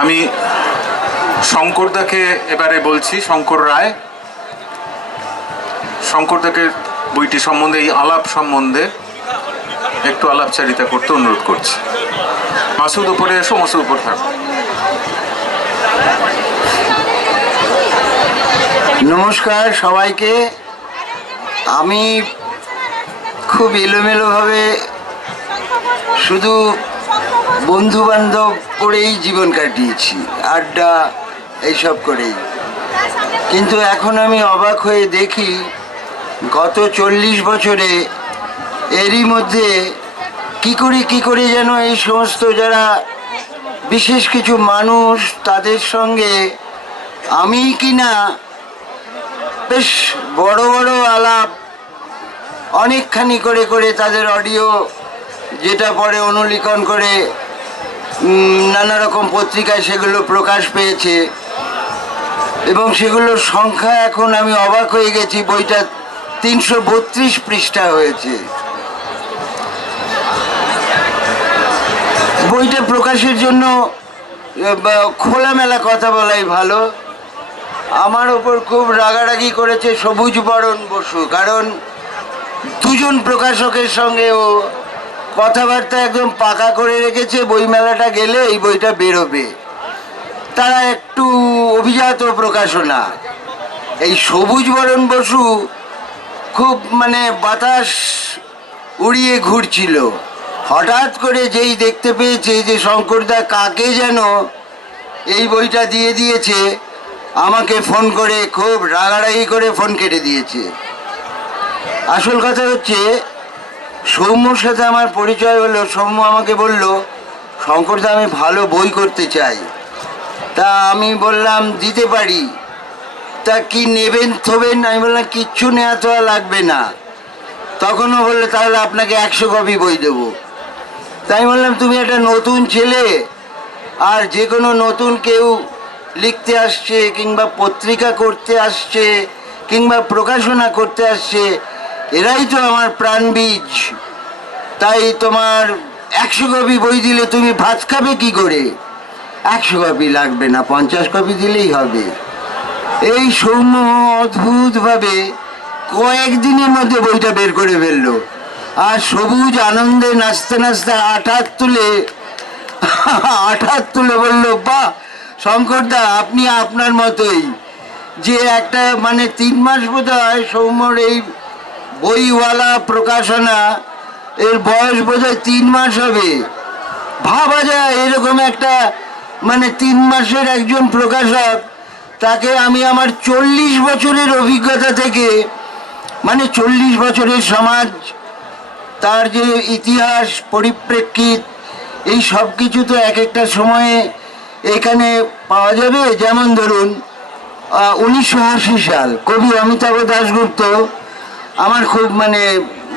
আমি শঙ্করদাকে এবারে বলছি, শঙ্কর রায়, শঙ্করদাকে বইটি সম্বন্ধে, এই আলাপ সম্বন্ধে একটু আলাপচারিতা করতে অনুরোধ করছি। মাসুদ উপরে এসো, মাসুদ উপর থাকো। নমস্কার সবাইকে। আমি খুব এলোমেলোভাবে শুধু বন্ধু বান্ধব করেই জীবন কাটিয়েছি, আড্ডা এইসব করেই, কিন্তু এখন আমি অবাক হয়ে দেখি গত 40 বছরে এরই মধ্যে কি করে যেন এই সমস্ত যারা বিশেষ কিছু মানুষ, তাদের সঙ্গে আমি কিনা বেশ বড় বড় আলাপ অনেকখানি করে করে তাদের অডিও, যেটা পরে অনুলিখন করে নানা রকম পত্রিকায় সেগুলো প্রকাশ পেয়েছে, এবং সেগুলোর সংখ্যা এখন আমি অবাক হয়ে গেছি, বইটা 332 পৃষ্ঠা হয়েছে। বইটা প্রকাশের জন্য খোলামেলা কথা বলাই ভালো। আমার ওপর খুব রাগারাগি করেছে সবুজ বরণ বসু, কারণ দুজন প্রকাশকের সঙ্গে ও কথাবার্তা একদম পাকা করে রেখেছে, বইমেলাটা গেলে এই বইটা বেরোবে। তারা একটু অভিজাত প্রকাশনা। এই সবুজ বরণ বসু খুব মানে বাতাস উড়িয়ে ঘুরছিল, হঠাৎ করে যেই দেখতে পেয়েছে যে শঙ্করদা কাকে যেন এই বইটা দিয়ে দিয়েছে, আমাকে ফোন করে খুব রাগারাগি করে ফোন কেটে দিয়েছে। আসল কথা হচ্ছে সৌম্যর সাথে আমার পরিচয় হলো। সৌম্য আমাকে বলল, শঙ্করদা আমি ভালো বই করতে চাই। তা আমি বললাম দিতে পারি, তা কি নেবেন থবেন? আমি বললাম কিচ্ছু নেওয়া তো লাগবে না। তখনও বললো তাহলে আপনাকে 100 কপি বই দেবো। তাই বললাম তুমি একটা নতুন ছেলে, আর যে কোনো নতুন কেউ লিখতে আসছে কিংবা পত্রিকা করতে আসছে কিংবা প্রকাশনা করতে আসছে, এরাই তো আমার প্রাণবীজ। তাই তোমার 100 কপি বই দিলে তুমি ভাত খাবে কি করে? 100 কপি লাগবে না, 50 কপি দিলেই হবে। এই সৌম্য অদ্ভুতভাবে কয়েকদিনের মধ্যে বইটা বের করে ফেললো। আর সবুজ আনন্দে নাচতে নাচতে আঠাত তুলে বললো, বাহ শঙ্করদা, আপনি আপনার মতোই। যে একটা মানে 3 মাস বোধ হয় সৌম্যর এই বইওয়ালা প্রকাশনা, এর বয়স বোধ হয় 3 মাস হবে। ভাবা যায় এরকম একটা মানে 3 মাসের একজন প্রকাশক, তাকে আমি আমার 40 বছরের অভিজ্ঞতা থেকে, মানে 40 বছরের সমাজ, তার যে ইতিহাস পরিপ্রেক্ষিত, এই সব কিছু তো এক একটা সময়ে এখানে পাওয়া যাবে। যেমন ধরুন 1980 সাল, কবি অমিতাভ দাশগুপ্ত আমার খুব মানে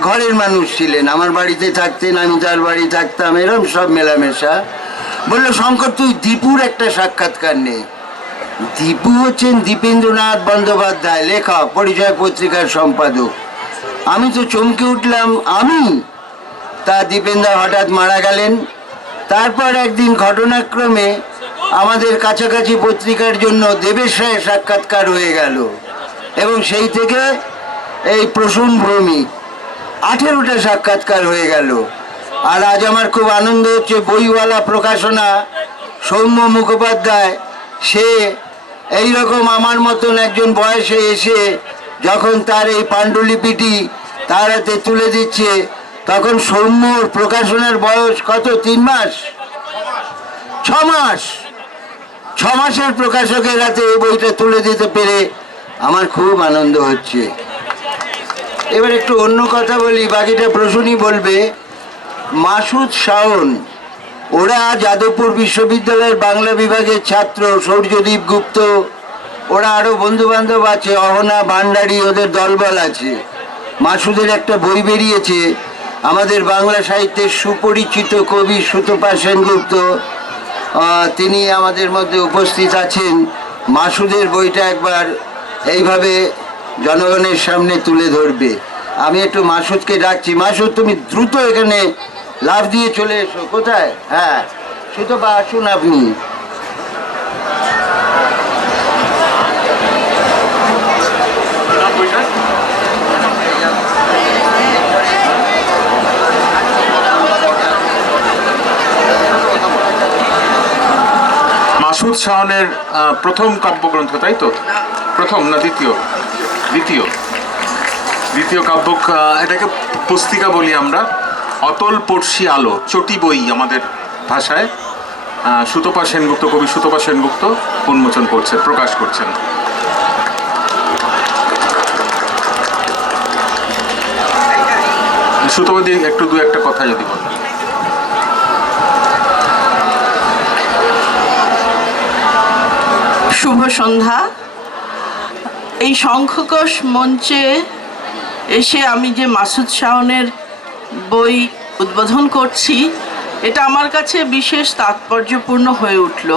ঘরের মানুষ ছিলেন, আমার বাড়িতে থাকতেন, আমি তার বাড়ি থাকতাম, এরকম সব মেলামেশা। বললো, শঙ্কর তুই দীপুর একটা সাক্ষাৎকার নে। দীপু হচ্ছেন দীপেন্দ্রনাথ বন্দ্যোপাধ্যায়, লেখক, পরিচয় পত্রিকার সম্পাদক। আমি তো চমকে উঠলাম, আমি? তা দীপেন্দা হঠাৎ মারা গেলেন। তারপর একদিন ঘটনাক্রমে আমাদের কাছাকাছি পত্রিকার জন্য দেবেশ রায়ের সাক্ষাৎকার হয়ে গেল, এবং সেই থেকে এই প্রসূন ভৌমিক 18টা সাক্ষাৎকার হয়ে গেল। আর আজ আমার খুব আনন্দ হচ্ছে, বইওয়ালা প্রকাশনা সৌম্য মুখোপাধ্যায়, সে এইরকম আমার মতন একজন বয়সে এসে যখন তার এই পাণ্ডুলিপিটি তার হাতে তুলে দিচ্ছে, তখন সৌম্যর প্রকাশনার বয়স কত? 3 মাস, 6 মাস। 6 মাসের প্রকাশকের হাতে এই বইটা তুলে দিতে পেরে আমার খুব আনন্দ হচ্ছে। এবার একটু অন্য কথা বলি, বাকিটা প্রসূনই বলবে। মাসুদ শাওন, ওরা যাদবপুর বিশ্ববিদ্যালয়ের বাংলা বিভাগের ছাত্র, সূর্যদীপ গুপ্ত, ওরা আরো বন্ধু বান্ধব আছে, অহনা ভান্ডারী, ওদের দলবল আছে। মাসুদের একটা বই বেরিয়েছে, আমাদের বাংলা সাহিত্যের সুপরিচিত কবি সুতপা সেনগুপ্ত, তিনি আমাদের মধ্যে উপস্থিত আছেন। মাসুদের বইটা একবার এইভাবে জনগণের সামনে তুলে ধরবে। আমি একটু মাসুদকে ডাকছি। মাসুদ, তুমি দ্রুত এখানে লাফ দিয়ে চলে এসো। কোথায়? হ্যাঁ, সুতপা আসুন আপনি। মাসুদ শাওনের প্রথম কাব্যগ্রন্থ, তাই তো? প্রথম না দ্বিতীয়? দ্বিতীয় কাব্য, এটাকে পুস্তিকা বলি আমরা। অতল পড়শি আলো, চটি বই আমাদের ভাষায়, সুতপা সেনগুপ্ত, কবি সুতপা সেনগুপ্ত উন্মোচন করছেন, প্রকাশ করছেন। সুতপা দিয়ে একটু 2-1টা কথা যদি বলেন। শুভ সন্ধ্যা। এই শঙ্খকোষ মঞ্চে এসে আমি যে মাসুদ শাওনের বই উদ্বোধন করছি, এটা আমার কাছে বিশেষ তাৎপর্যপূর্ণ হয়ে উঠল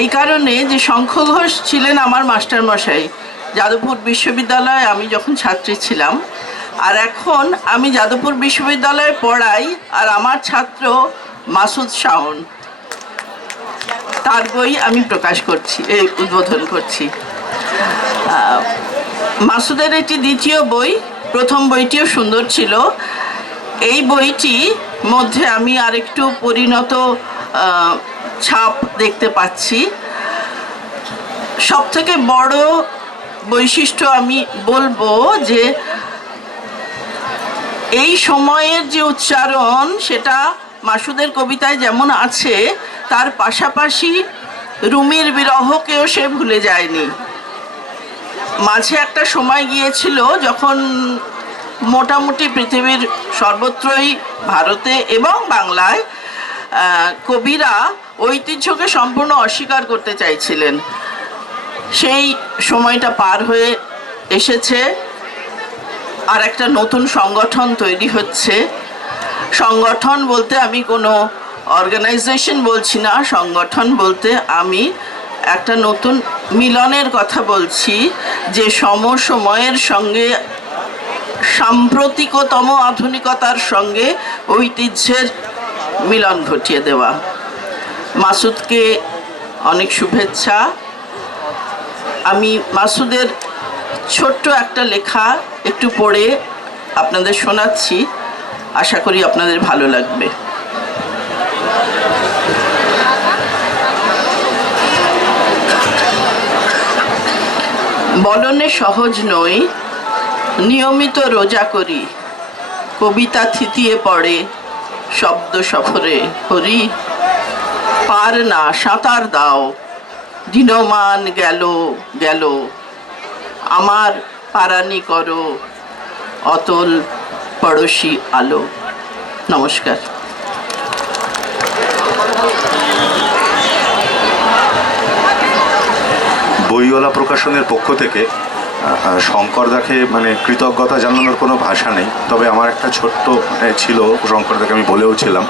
এই কারণে যে শঙ্খ ঘোষ ছিলেন আমার মাস্টারমশাই যাদবপুর বিশ্ববিদ্যালয়ে আমি যখন ছাত্রী ছিলাম, আর এখন আমি যাদবপুর বিশ্ববিদ্যালয়ে পড়াই, আর আমার ছাত্র মাসুদ শাওন, তার বই আমি প্রকাশ করছি, এই উদ্বোধন করছি। মাসুদের এটি দ্বিতীয় বই, প্রথম বইটিও সুন্দর ছিল। এই বইটি মধ্যে আমি আরেকটু পরিণত ছাপ দেখতে পাচ্ছি। সবথেকে বড় বৈশিষ্ট্য আমি বলবো যে এই সময়ের যে উচ্চারণ সেটা মাসুদের কবিতায় যেমন আছে, তার পাশাপাশি রুমির বিরহকেও সে ভুলে যায়নি। মাঝে একটা সময় গিয়েছিল যখন মোটামুটি পৃথিবীর সর্বত্রই, ভারতে এবং বাংলায়, কবিরা ঐতিহ্যকে সম্পূর্ণ অস্বীকার করতে চাইছিলেন। সেই সময়টা পার হয়ে এসেছে, আর একটা নতুন সংগঠন তৈরি হচ্ছে। সংগঠন বলতে আমি কোনো অর্গানাইজেশন বলছি না, সংগঠন বলতে আমি একটা নতুন মিলনের কথা বলছি, যে সময়ের সঙ্গে সাম্প্রতিকতম আধুনিকতার সঙ্গে ঐতিহ্যের মিলন ঘটিয়ে দেওয়া। মাসুদকে অনেক শুভেচ্ছা। আমি মাসুদের ছোট্ট একটা লেখা একটু পড়ে আপনাদের শোনাচ্ছি, আশা করি আপনাদের ভালো লাগবে। বলনে সহজ নই, নিয়মিত রোজা করি, কবিতা থিতিয়ে পড়ে শব্দ সফরে হরি, পার না সাঁতার দাও, দিনমান গেল গেল, আমার পারানি করো অতল পড়শি আলো। নমস্কার। বইওয়ালা প্রকাশনের পক্ষ থেকে শঙ্করদাকে কৃতজ্ঞতা জানানোর কোনো ভাষা নেই, তবে আমার একটা ছোট্ট ছিল, শঙ্করদাকে আমি বলেওছিলাম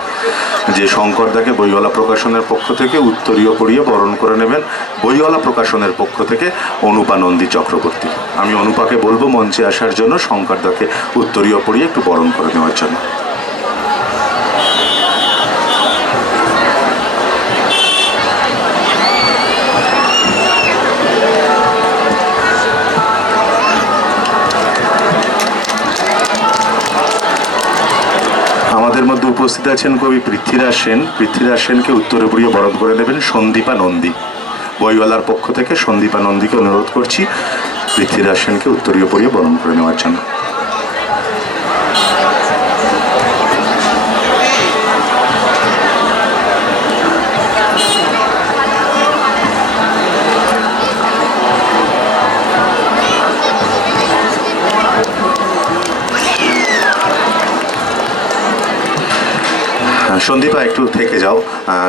যে শঙ্করদাকে বইওয়ালা প্রকাশনের পক্ষ থেকে উত্তরীয় পড়িয়ে বরণ করে নেবেন বইওয়ালা প্রকাশনের পক্ষ থেকে অনুপা নন্দী চক্রবর্তী। আমি অনুপাকে বলবো মঞ্চে আসার জন্য শঙ্করদাকে উত্তরীয় পড়িয়ে একটু বরণ করে নেওয়ার জন্য। আমাদের মধ্যে উপস্থিত আছেন কবি পৃথ্বীরাজ সেন। পৃথ্বীরাজ সেনকে উত্তরে পড়িয়ে বরণ করে দেবেন সন্দীপা নন্দী। বইওয়ালার পক্ষ থেকে সন্দীপা নন্দীকে অনুরোধ করছি পৃথ্বীরাজ সেনকে উত্তরীয় পড়িয়ে বরণ করে নেওয়ার জন্য। সন্দীপা একটু থেকে যাও।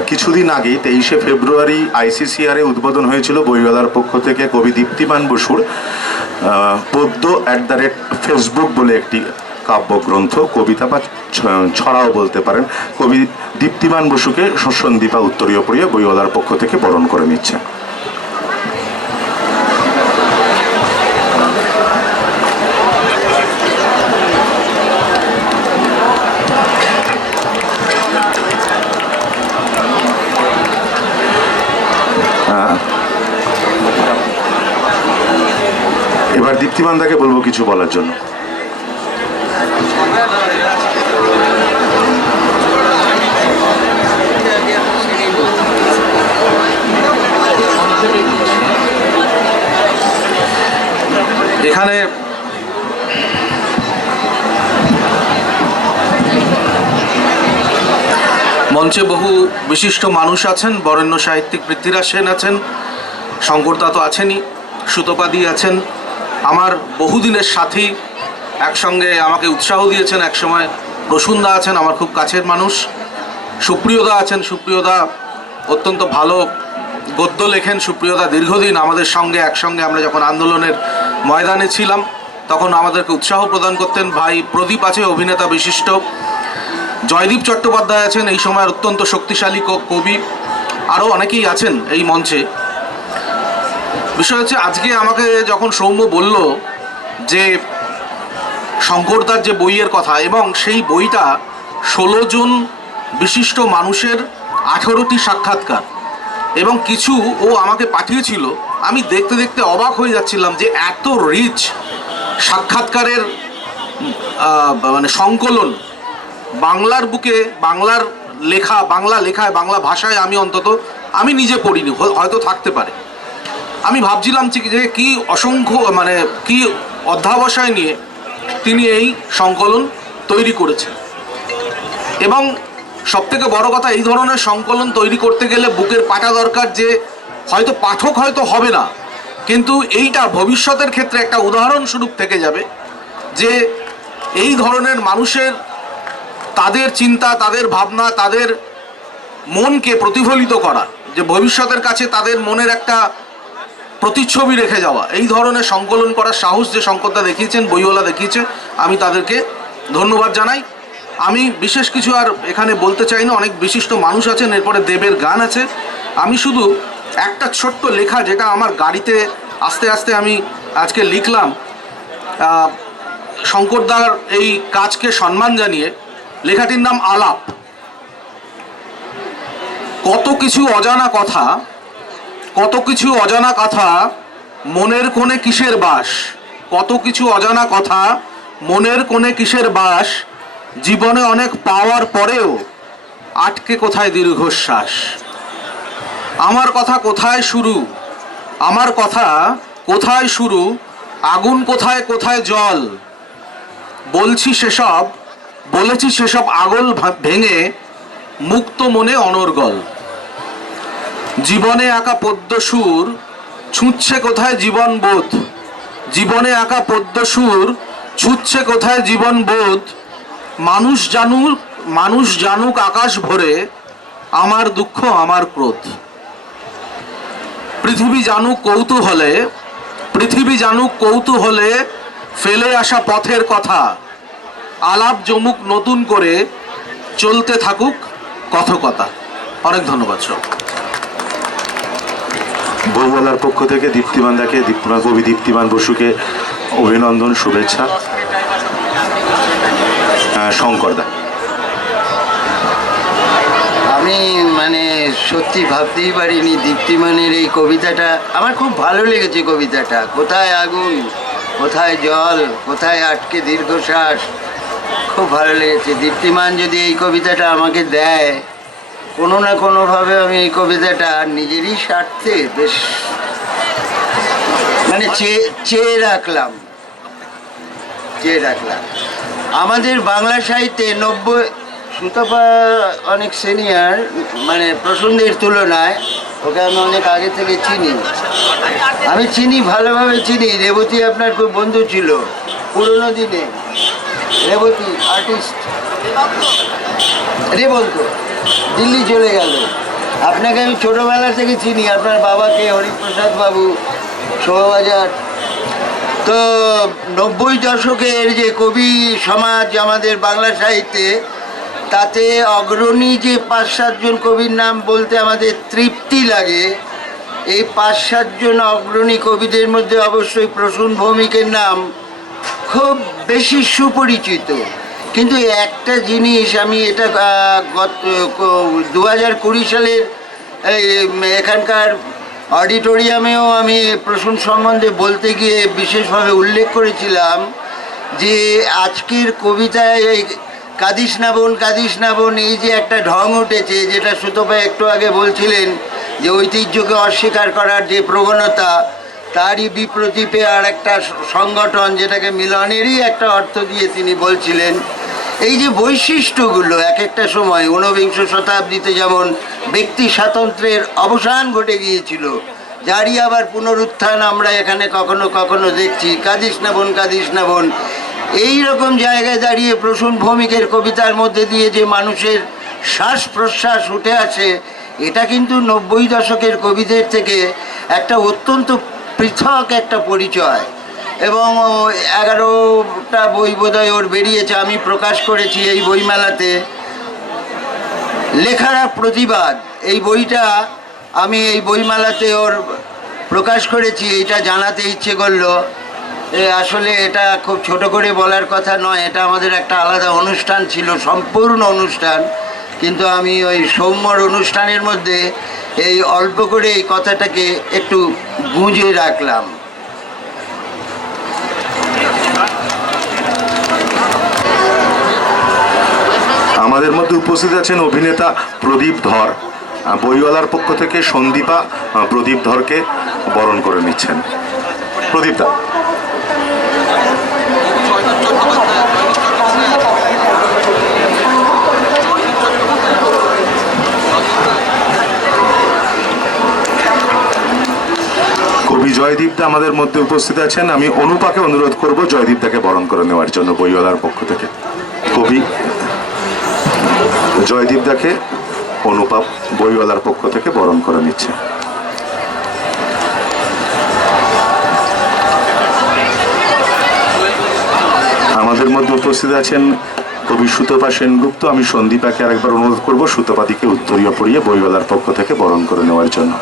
কিছুদিন আগেই 23শে ফেব্রুয়ারি ICCR উদ্বোধন হয়েছিল বইওয়ালার পক্ষ থেকে কবি দীপ্তিমান বসুর পদ্য @ফেসবুক বলে একটি কাব্যগ্রন্থ, কবিতা বা ছড়াও বলতে পারেন। কবি দীপ্তিমান বসুকে সন্দীপা উত্তরীয় পড়িয়ে বইওয়ালার পক্ষ থেকে বরণ করে নিচ্ছে। এবার দীপ্তিমানদাকে বলবো কিছু বলার জন্য। এখানে মঞ্চে বহু বিশিষ্ট মানুষ আছেন। বরেণ্য সাহিত্যিক পৃথ্বীরাজ সেন আছেন, শঙ্করদা তো আছেনই, সুতপাদি আছেন, আমার বহুদিনের সাথী, একসঙ্গে আমাকে উৎসাহ দিয়েছেন একসময় প্রসূনদা আছেন, আমার খুব কাছের মানুষ, সুপ্রিয়দা আছেন। সুপ্রিয়দা অত্যন্ত ভালো গদ্য লেখেন। সুপ্রিয়দা দীর্ঘদিন আমাদের সঙ্গে একসঙ্গে আমরা যখন আন্দোলনের ময়দানে ছিলাম তখন আমাদেরকে উৎসাহ প্রদান করতেন। ভাই প্রদীপ আছে, অভিনেতা বিশিষ্ট। জয়দীপ চট্টোপাধ্যায় আছেন, এই সময়ের অত্যন্ত শক্তিশালী কবি। আরও অনেকেই আছেন এই মঞ্চে। বিষয় হচ্ছে, আজকে আমাকে যখন সৌম্য বলল যে শঙ্করদার যে বইয়ের কথা, এবং সেই বইটা 16 জন বিশিষ্ট মানুষের 18টি সাক্ষাৎকার, এবং কিছু ও আমাকে পাঠিয়েছিল, আমি দেখতে দেখতে অবাক হয়ে যাচ্ছিলাম যে এত রিচ সাক্ষাৎকারের সংকলন বাংলার বুকে, বাংলা লেখায়, বাংলা ভাষায় আমি নিজে পড়িনি, হয়তো থাকতে পারে। আমি ভাবছিলাম যে কি অসংখ্য কি অধ্যাবসায় নিয়ে তিনি এই সংকলন তৈরি করেছেন। এবং সবথেকে বড় কথা, এই ধরনের সংকলন তৈরি করতে গেলে বুকের পাটা দরকার, যে হয়তো পাঠক হয়তো হবে না, কিন্তু এইটা ভবিষ্যতের ক্ষেত্রে একটা উদাহরণস্বরূপ থেকে যাবে যে এই ধরনের মানুষের তাদের চিন্তা, তাদের ভাবনা, তাদের মনকে প্রতিফলিত করা, যে ভবিষ্যতের কাছে তাদের মনের একটা প্রতিচ্ছবি রেখে যাওয়া, এই ধরনের সংকলন করার সাহস যে শঙ্করদা দেখিয়েছেন, বইওয়ালা দেখিয়েছে, আমি তাদেরকে ধন্যবাদ জানাই। আমি বিশেষ কিছু আর এখানে বলতে চাই না, অনেক বিশিষ্ট মানুষ আছেন, এরপরে দেবের গান আছে। আমি শুধু একটা ছোট্ট লেখা, যেটা আমার গাড়িতে আস্তে আস্তে আমি আজকে লিখলাম, শঙ্করদার এই কাজকে সম্মান জানিয়ে লেখাটির নাম আলাপ। কত কিছু অজানা কথা, কত কিছু অজানা কথা মনের কোণে কিসের বাস, কত কিছু অজানা কথা মনের কোণে কিসের বাস, জীবনে অনেক পাওয়ার পরেও আটকে কোথায় দীর্ঘশ্বাস। আমার কথা কোথায় শুরু, আমার কথা কোথায় শুরু, আগুন কোথায় কোথায় জল, বলছি সেসব, বলেছি সেসব আগল ভেঙে মুক্ত মনে অনর্গল। জীবনে আঁকা পদ্ম সুর ছুঁচ্ছে কোথায় জীবন বোধ, জীবনে আঁকা পদ্ম সুর ছুঁচ্ছে কোথায় জীবন বোধ। মানুষ জানুক আকাশ ভরে আমার দুঃখ আমার ক্রোধ। পৃথিবী জানুক কৌতূহলে, পৃথিবী জানুক কৌতূহলে ফেলে আসা পথের কথা। আলাপ জমুক নতুন করে, চলতে থাকুক কথকতা। অনেক ধন্যবাদ সব। বইওয়ালার পক্ষ থেকে দীপ্তিমান দাকে, কবি দীপ্তিমান বসুকে অভিনন্দন, শুভেচ্ছা। শঙ্কর দা। আমি সত্যি ভাবতেই পারিনি দীপ্তিমানের এই কবিতাটা আমার খুব ভালো লেগেছে। কবিতাটা কোথায় আগুন কোথায় জল কোথায় আটকে দীর্ঘশ্বাস, খুব ভালো লেগেছে। দীপ্তিমান যদি এই কবিতাটা আমাকে দেয়, কোনো না কোনোভাবে আমি এই কবিতাটা নিজেরই স্বার্থে বেশ চেয়ে রাখলাম। আমাদের বাংলা সাহিত্যে 90 সুতপা অনেক সিনিয়র, প্রসন্নের তুলনায় ওকে আমি অনেক আগে থেকে চিনি। আমি চিনি, ভালোভাবে চিনি। রেবতী আপনার খুব বন্ধু ছিল পুরোনো দিনে। রেবতী আর্টিস্ট, রেবন্ত দিল্লি চলে গেল। আপনাকে আমি ছোটোবেলা থেকে চিনি, আপনার বাবাকে, হরিপ্রসাদ বাবু, শোভাবাজার। তো 90 দশকের যে কবি সমাজ আমাদের বাংলা সাহিত্যে, তাতে অগ্রণী যে 5-7 জন কবির নাম বলতে আমাদের তৃপ্তি লাগে। এই 5-7 জন অগ্রণী কবিদের মধ্যে অবশ্যই প্রসূন ভৌমিকের নাম খুব বেশি সুপরিচিত। কিন্তু একটা জিনিস আমি এটা 2020 সালের এখানকার অডিটোরিয়ামেও আমি প্রসূন সম্বন্ধে বলতে গিয়ে বিশেষভাবে উল্লেখ করেছিলাম যে আজকের কবিতায় কাদিস না বোন এই যে একটা ঢং উঠেছে, যেটা সুতপা একটু আগে বলছিলেন যে ঐতিহ্যকে অস্বীকার করার যে প্রবণতা, তারই বিপ্রতীপে আর একটা সংগঠন, যেটাকে মিলনেরই একটা অর্থ দিয়ে তিনি বলছিলেন। এই যে বৈশিষ্ট্যগুলো এক একটা সময় 19বিংশ শতাব্দীতে যেমন ব্যক্তি স্বাতন্ত্র্যের অবসান ঘটে গিয়েছিল, যারই আবার পুনরুত্থান আমরা এখানে কখনো কখনো দেখছি। কাদিস না বোন এই রকম জায়গায় দাঁড়িয়ে প্রসূন ভৌমিকের কবিতার মধ্যে দিয়ে যে মানুষের শ্বাস প্রশ্বাস উঠে আসে, এটা কিন্তু 90 দশকের কবিদের থেকে একটা অত্যন্ত পৃথক একটা পরিচয়। এবং 11টা বই বোধহয় ওর বেরিয়েছে, আমি প্রকাশ করেছি এই বইমেলাতে। লেখারা প্রতিবাদ, এই বইটা আমি এই বইমেলাতে ওর প্রকাশ করেছি। এইটা জানাতে ইচ্ছে করলো। আসলে এটা খুব ছোট করে বলার কথা নয়, এটা আমাদের একটা আলাদা অনুষ্ঠান ছিল, সম্পূর্ণ অনুষ্ঠান। কিন্তু আমি ওই সৌম্যর অনুষ্ঠানের মধ্যে এই অল্প করে এই কথাটাকে একটু গুঁজে রাখলাম। আমাদের মধ্যে উপস্থিত আছেন অভিনেতা প্রদীপ ধর। বইওয়ালার পক্ষ থেকে সন্দীপা প্রদীপ ধরকে বরণ করে নিচ্ছেন। প্রদীপ দা। কবি জয়দীপ দা আমাদের মধ্যে উপস্থিত আছেন। আমি অনুপাকে অনুরোধ করব জয়দীপ দাকে বরণ করে নেওয়ার জন্য বইওয়ালার পক্ষ থেকে। কবি জয়দীপ দাকে অনুপা বইওয়ালার পক্ষ থেকে বরণ করে নিচ্ছে। আমাদের মধ্যে উপস্থিত আছেন কবি সুতপা সেনগুপ্ত। আমি সন্দীপাকে আরেকবার অনুরোধ করব সুতপাদিকে উত্তরীয় পড়িয়ে বইওয়ালার পক্ষ থেকে বরণ করে নেওয়ার জন্য।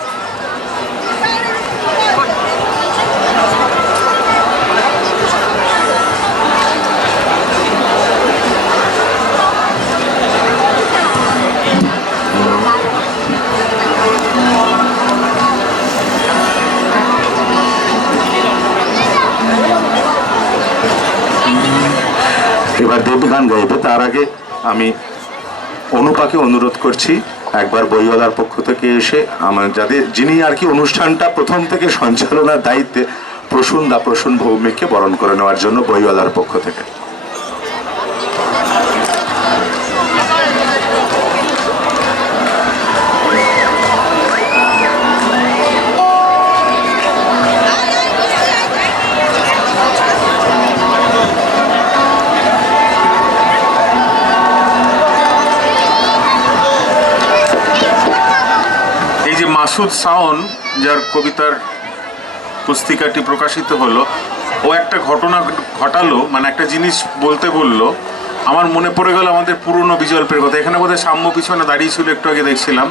গান গাইবে, তার আগে আমি অনুপাকে অনুরোধ করছি একবার বইওয়ালার পক্ষ থেকে এসে আমার যিনি আর কি অনুষ্ঠানটা প্রথম থেকে সঞ্চালনার দায়িত্বে প্রসূন ভৌমিককে বরণ করে নেওয়ার জন্য বইওয়ালার পক্ষ থেকে। মাসুদ শাওন, যার কবিতার পুস্তিকাটি প্রকাশিত হলো, ও একটা ঘটনা ঘটালো, মানে একটা জিনিস বলতে বললো, আমার মনে পড়ে গেল আমাদের পুরনো বিজল্পের কথা। এখানে বোধহয় সাম্য পিছনে দাঁড়িয়ে ছিল, একটু আগে দেখছিলাম।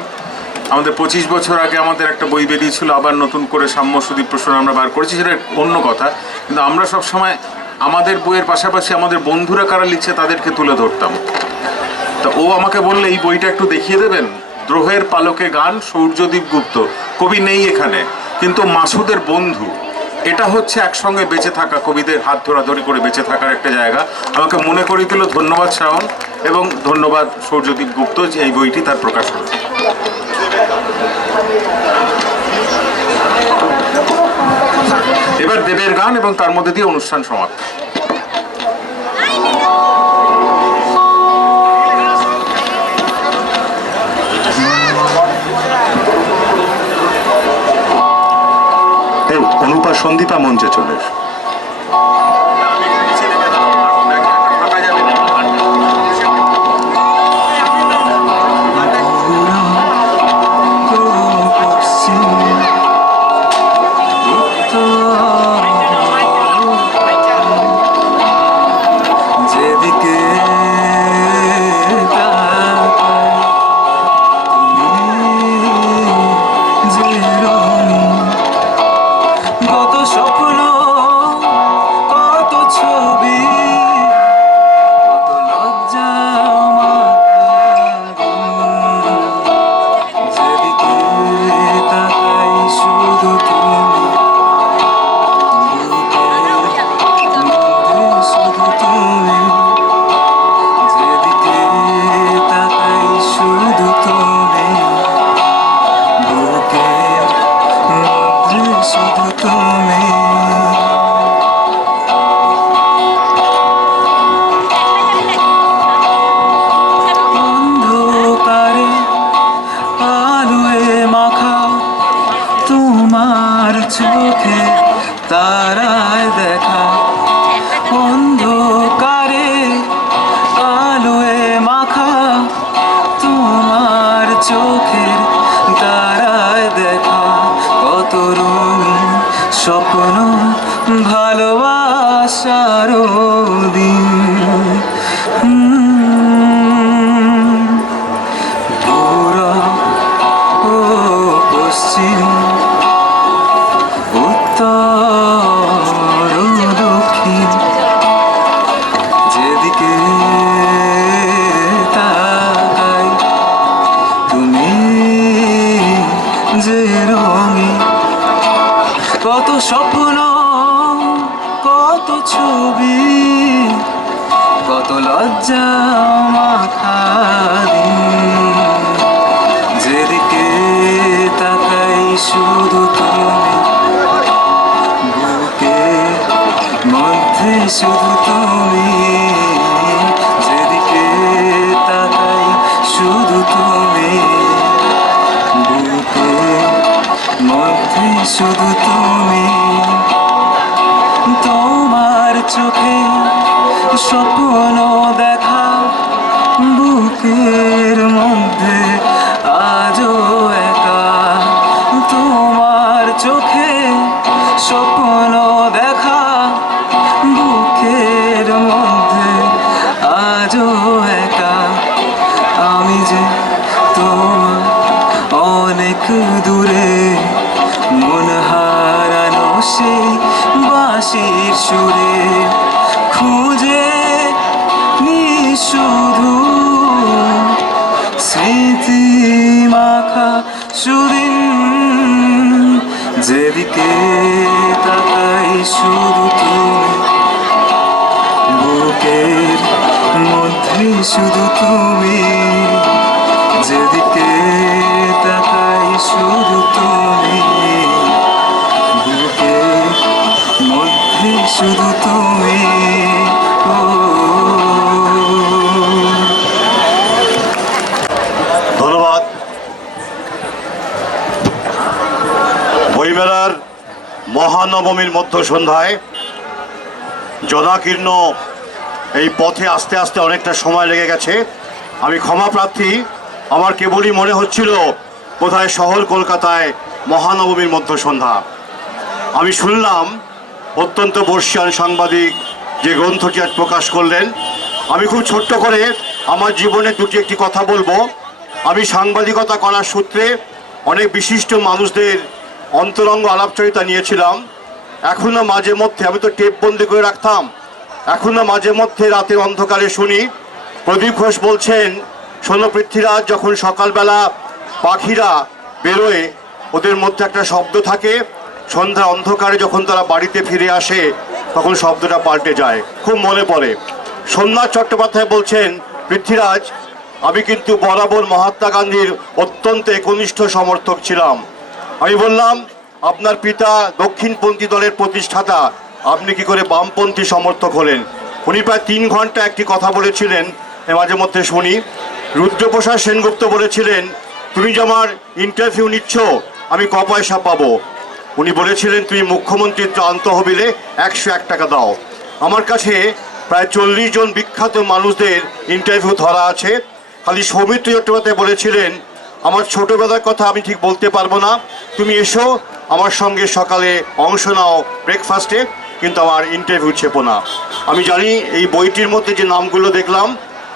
আমাদের 25 বছর আগে আমাদের একটা বই বেরিয়েছিল, আবার নতুন করে সাম্য সুদীপ প্রশ্ন আমরা বার করেছি, সেটা অন্য কথা। কিন্তু আমরা সবসময় আমাদের বইয়ের পাশাপাশি আমাদের বন্ধুরা কারা লিখছে তাদেরকে তুলে ধরতাম। তা ও আমাকে বললে এই বইটা একটু দেখিয়ে দেবেন, দ্রোহের পালকে গান, সূর্যদীপ গুপ্ত। কবি নেই এখানে, কিন্তু মাসুদের বন্ধু। এটা হচ্ছে একসঙ্গে বেঁচে থাকা, কবিদের হাত ধরাধরি করে বেঁচে থাকার একটা জায়গা। আমাকে মনে করিয়ে দিল। ধন্যবাদ শাওন, এবং ধন্যবাদ সূর্যদীপ গুপ্ত যে এই বইটি তার প্রকাশ হল। এবার দেবের গান, এবং তার মধ্যে দিয়ে অনুষ্ঠান সমাপ্ত। অনুপা সন্দীপা মঞ্চে চলে এসো। চোখে তারায় দেখা, অন্ধকারে আলোয় মাখা তোমার চোখের তারায় দেখা, কত রঙিন স্বপ্ন ভালোবাসার দিন। পূরব ও পশ্চিম, উত্তর ও দক্ষিণ, যেদিকে তাকাই তুমি যে রঙিন, কত স্বপ্ন কত ছবি, কত লজ্জা মাখা দিন, যেদিকে তাকাই শুধু তুমি, বুকের মধ্যে শুধু তুমি, যেদিকে তাকাই শুধু তুমি, বুকের মধ্যে শুধু তুমি। তোমার চোখে স্বপ্ন দেখা, বুকের মধ্যে আজও একা, তোমার চোখে স্বপ্ন দেখা, বুকের মধ্যে আজও একা, আমি যে তোমার অনেক দূরে, মন হারানো সেই বাঁশির সুরে, খুঁজে নি শুধু স্মৃতি মাখা সুদিন, যেদিকে তাকাই শুধু তুমি, বুকের শুধু তুমি, যেদিকে তাকাই শুধু তুমি, বুকের মধ্যে শুধু তুমি। ও ধন্যবাদ। বইমেলার মহানবমীর মধ্য সন্ধ্যায় জনাকীর্ণ এই পথে আস্তে আস্তে অনেকটা সময় লেগে গেছে। আমি ক্ষমা প্রার্থী, আমার কেবলই মনে হচ্ছিল বোধহয় শহর কলকাতায় মহানবমীর মধ্য সন্ধ্যা। আমি শুনলাম অত্যন্ত বর্ষিয়ান সাংবাদিক যে গ্রন্থটি আজ প্রকাশ করলেন। আমি খুব ছোট্ট করে আমার জীবনে একটি কথা বলবো। আমি সাংবাদিকতা করার সূত্রে অনেক বিশিষ্ট মানুষদের অন্তরঙ্গ আলাপচারিতা নিয়েছিলাম। এখনও মাঝে মধ্যে, আমি তো টেপ বন্দি করে রাখতাম, এখনও মাঝে মধ্যে রাতের অন্ধকারে শুনি প্রদীপ ঘোষ বলছেন, শোনো পৃথ্বীরাজ, যখন সকালবেলা পাখিরা বেরোয় ওদের মধ্যে একটা শব্দ থাকে, সন্ধ্যা অন্ধকারে যখন তারা বাড়িতে ফিরে আসে তখন শব্দটা পাল্টে যায়। খুব মনে পড়ে। সোমনাথ চট্টোপাধ্যায় বলছেন, পৃথ্বীরাজ, আমি কিন্তু বরাবর মহাত্মা গান্ধীর অত্যন্ত একনিষ্ঠ সমর্থক ছিলাম। আমি বললাম, আপনার পিতা দক্ষিণপন্থী দলের প্রতিষ্ঠাতা, আপনি কি করে বামপন্থী সমর্থক হলেন? উনি প্রায় 3 ঘন্টা একটি কথা বলেছিলেন, মাঝে মধ্যে শুনি। রুদ্রপ্রসাদ সেনগুপ্ত বলেছিলেন, তুমি যে আমার ইন্টারভিউ নিচ্ছ আমি ক পয়সা পাবো? উনি বলেছিলেন, তুমি মুখ্যমন্ত্রীর ত্রাণ তহবিলে 101 টাকা দাও। আমার কাছে প্রায় 40 জন বিখ্যাত মানুষদের ইন্টারভিউ ধরা আছে। খালি সৌমিত্র চট্টোপাধ্যায় বলেছিলেন, আমার ছোটোবেলার কথা আমি ঠিক বলতে পারবো না, তুমি এসো আমার সঙ্গে সকালে অংশ নাও ব্রেকফাস্টে, কিন্তু আমার ইন্টারভিউ ছেপো না। আমি জানি এই বইটির মধ্যে যে নামগুলো দেখলাম,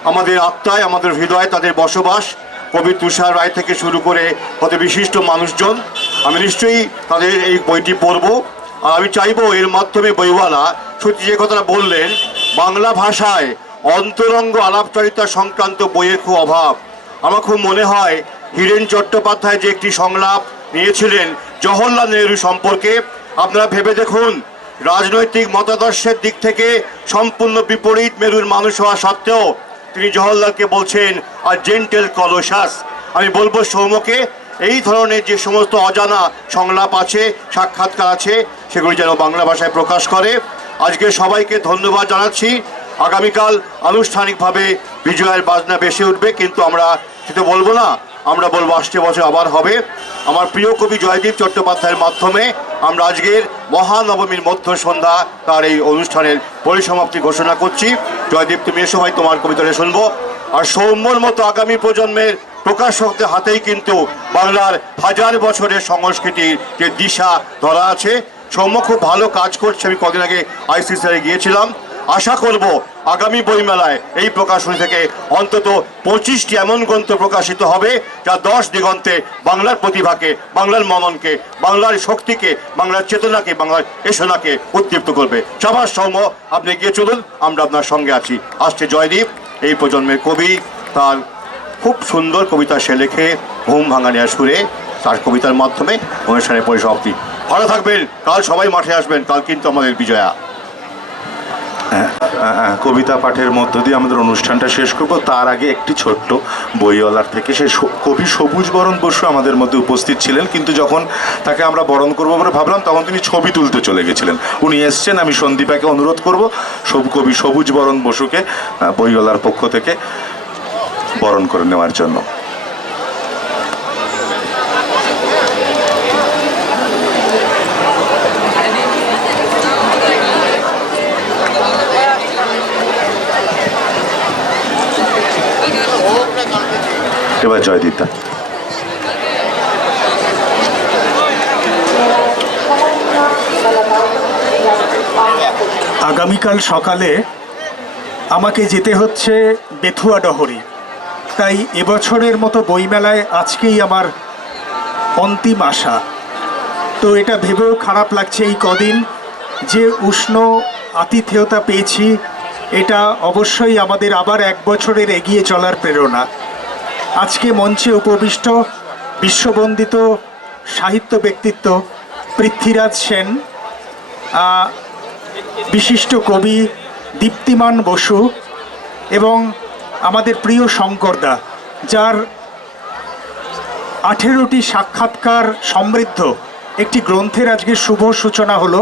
আমাদের আত্মায়, আমাদের হৃদয়ে তাদের বসবাস। কবি তুষার রায় থেকে শুরু করে কত বিশিষ্ট মানুষজন, আমি নিশ্চয়ই তাদের এই বইটি পড়ব। আর আমি চাইবো এর মাধ্যমে বইওয়ালা সত্যি যে কথাটা বললেন, বাংলা ভাষায় অন্তরঙ্গ আলাপচারিতা সংক্রান্ত বইয়ের খুব অভাব। আমার খুব মনে হয় হীরেন চট্টোপাধ্যায় যে একটি সংলাপ নিয়েছিলেন জওহরলাল নেহরু সম্পর্কে, আপনারা ভেবে দেখুন, রাজনৈতিক মতাদর্শের দিক থেকে সম্পূর্ণ বিপরীত মেরুর মানুষ হওয়া সত্ত্বেও তিনি জওহরলালকে বলছেন আর জেন্টেল কলোসাস। আমি বলবো সৌম্যকে, এই ধরনের যে সমস্ত অজানা সংলাপ আছে, সাক্ষাৎকার আছে, সেগুলি যেন বাংলা ভাষায় প্রকাশ করে। আজকে সবাইকে ধন্যবাদ জানাচ্ছি। আগামীকাল আনুষ্ঠানিকভাবে বিজয়ের বাজনা বেশি উঠবে, কিন্তু আমরা সেটা বলবো না, আমরা বলবো আসছে বছর আবার হবে। আমার প্রিয় কবি জয়দীপ চট্টোপাধ্যায়ের মাধ্যমে আমরা আজকের মহানবমীর মধ্য সন্ধ্যা তার এই অনুষ্ঠানের পরিসমাপ্তি ঘোষণা করছি। জয়দীপ, তুমি এ সময় তোমার কবিতাটা শুনবো। আর সৌম্যর মতো আগামী প্রজন্মের প্রকাশকদের হাতেই কিন্তু বাংলার 1000 বছরের সংস্কৃতির যে দিশা ধরা আছে। সৌম্য খুব ভালো কাজ করছে। আমি কদিন আগে আইসিসিআরে গিয়েছিলাম। আশা করব আগামী বইমেলায় এই প্রকাশনী থেকে অন্তত 25টি এমন গ্রন্থ প্রকাশিত হবে যা 10 দিগন্তে বাংলার প্রতিভাকে, বাংলার মননকে, বাংলার শক্তিকে, বাংলার চেতনাকে, বাংলার এসনাকে উদ্দীপ্ত করবে। সাবাস সৌম্য, আপনি গিয়ে চলুন, আমরা আপনার সঙ্গে আছি। আসছে জয়দীপ, এই প্রজন্মের কবি। তার খুব সুন্দর কবিতা সে লেখে, ঘুম ভাঙানিয়া সুরে, তার কবিতার মাধ্যমে অনুষ্ঠানের পরিসমাপ্তি। ভালো থাকবেন, কাল সবাই মাঠে আসবেন, কাল কিন্তু আমাদের বিজয়া। কবিতা পাঠের মধ্য দিয়ে আমাদের অনুষ্ঠানটা শেষ করব। তার আগে একটি ছোট্ট বইওয়ালার থেকে, সে কবি সবুজ বরণ বসু আমাদের মধ্যে উপস্থিত ছিলেন, কিন্তু যখন তাকে আমরা বরণ করবো বলে ভাবলাম তখন তিনি ছবি তুলতে চলে গেছিলেন। উনি এসছেন, আমি সন্দীপাকে অনুরোধ করব কবি সবুজ বরণ বসুকে বইওয়ালার পক্ষ থেকে বরণ করে নেওয়ার জন্য। এবার জয়দীপদা। আগামীকাল সকালে আমাকে যেতে হচ্ছে বেথুয়া ডহরি, তাই এবছরের মতো বইমেলায় আজকেই আমার অন্তিম আশা। তো এটা ভেবেও খারাপ লাগছে, এই কদিন যে উষ্ণ আতিথেয়তা পেয়েছি, এটা অবশ্যই আমাদের আবার 1 বছরের এগিয়ে চলার প্রেরণা। আজকে মঞ্চে উপবিষ্ট বিশ্ববন্দিত সাহিত্য ব্যক্তিত্ব পৃথ্বীরাজ সেন, বিশিষ্ট কবি দীপ্তিমান বসু এবং আমাদের প্রিয় শঙ্করদা, যার 18টি সাক্ষাৎকার সমৃদ্ধ একটি গ্রন্থের আজকে শুভ সূচনা হলো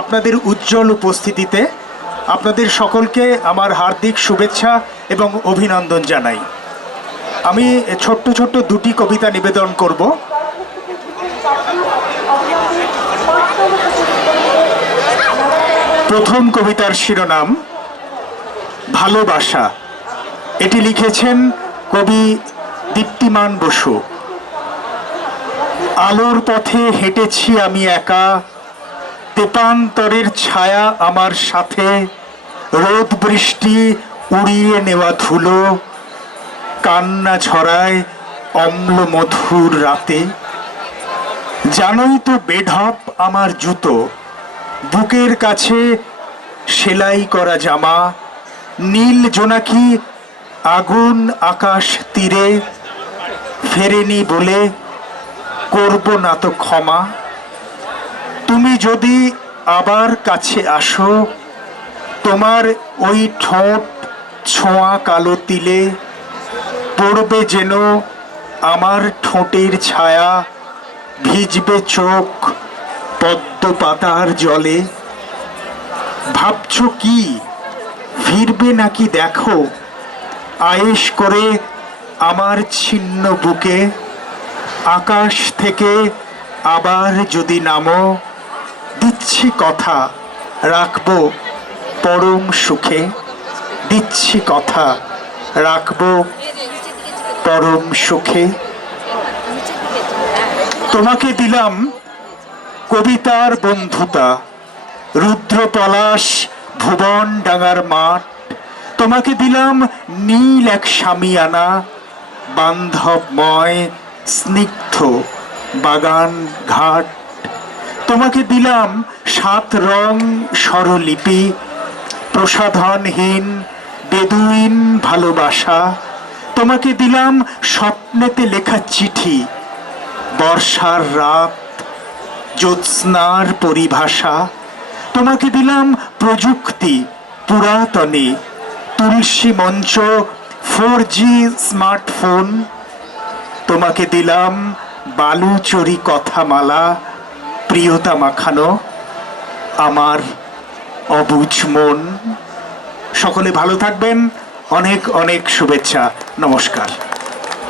আপনাদের উজ্জ্বল উপস্থিতিতে। আপনাদের সকলকে আমার হার্দিক শুভেচ্ছা এবং অভিনন্দন জানাই। আমি ছোট্ট ছোট্ট দুটি কবিতা নিবেদন করব। প্রথম কবিতার শিরোনাম ভালোবাসা। এটি লিখেছেন কবি দীপ্তিমান বসু। আলোর পথে হেঁটেছি আমি একা, তেপান্তরের ছায়া আমার সাথে, রোদ বৃষ্টি উড়িয়ে নেওয়া ধুলো, কান্না ছড়ায় অম্ল মধুর রাতে। জানোই তো বেঢপ আমার জুতো, বুকের কাছে সেলাই করা জামা, নীল জোনাকি আগুন আকাশ তীরে, ফেরেনি বলে করব না তো ক্ষমা। তুমি যদি আবার কাছে আসো, তোমার ওই ঠোঁট ছোঁয়া কালো তিলে, পড়বে যেন আমার ঠোঁটের ছায়া, ভিজবে চোখ পদ্ম পাতার জলে। ভাবছো কি ফিরবে নাকি দেখো, আয়েশ করে আমার ছিন্ন বুকে, আকাশ থেকে আবার যদি নামো, দিচ্ছি কথা রাখবো পরম সুখে, দিচ্ছি কথা রাখবো পরম সুখে। তোমাকে দিলাম কবিতার বন্ধুতা, রুদ্র পলাশ ভুবন ডাঙার মাঠ। তোমাকে দিলাম নীল এক সামিয়ানা, বান্ধবময় স্নিগ্ধ বাগান ঘাট। তোমাকে দিলাম 7 রং স্বরলিপি, প্রসাধনহীন বেদুইন ভালোবাসা। তোমাকে দিলাম স্বপ্নেতে লেখা চিঠি, বর্ষার রাত জ্যোৎস্নার পরিভাষা। তোমাকে দিলাম প্রযুক্তি পুরাতনে, তুলসী মঞ্চ 4G স্মার্টফোন। তোমাকে দিলাম বালুচরি কথামালা, প্রিয়তা মাখানো আমার অবুঝ মন। সকলে ভালো থাকবেন, অনেক অনেক শুভেচ্ছা, নমস্কার।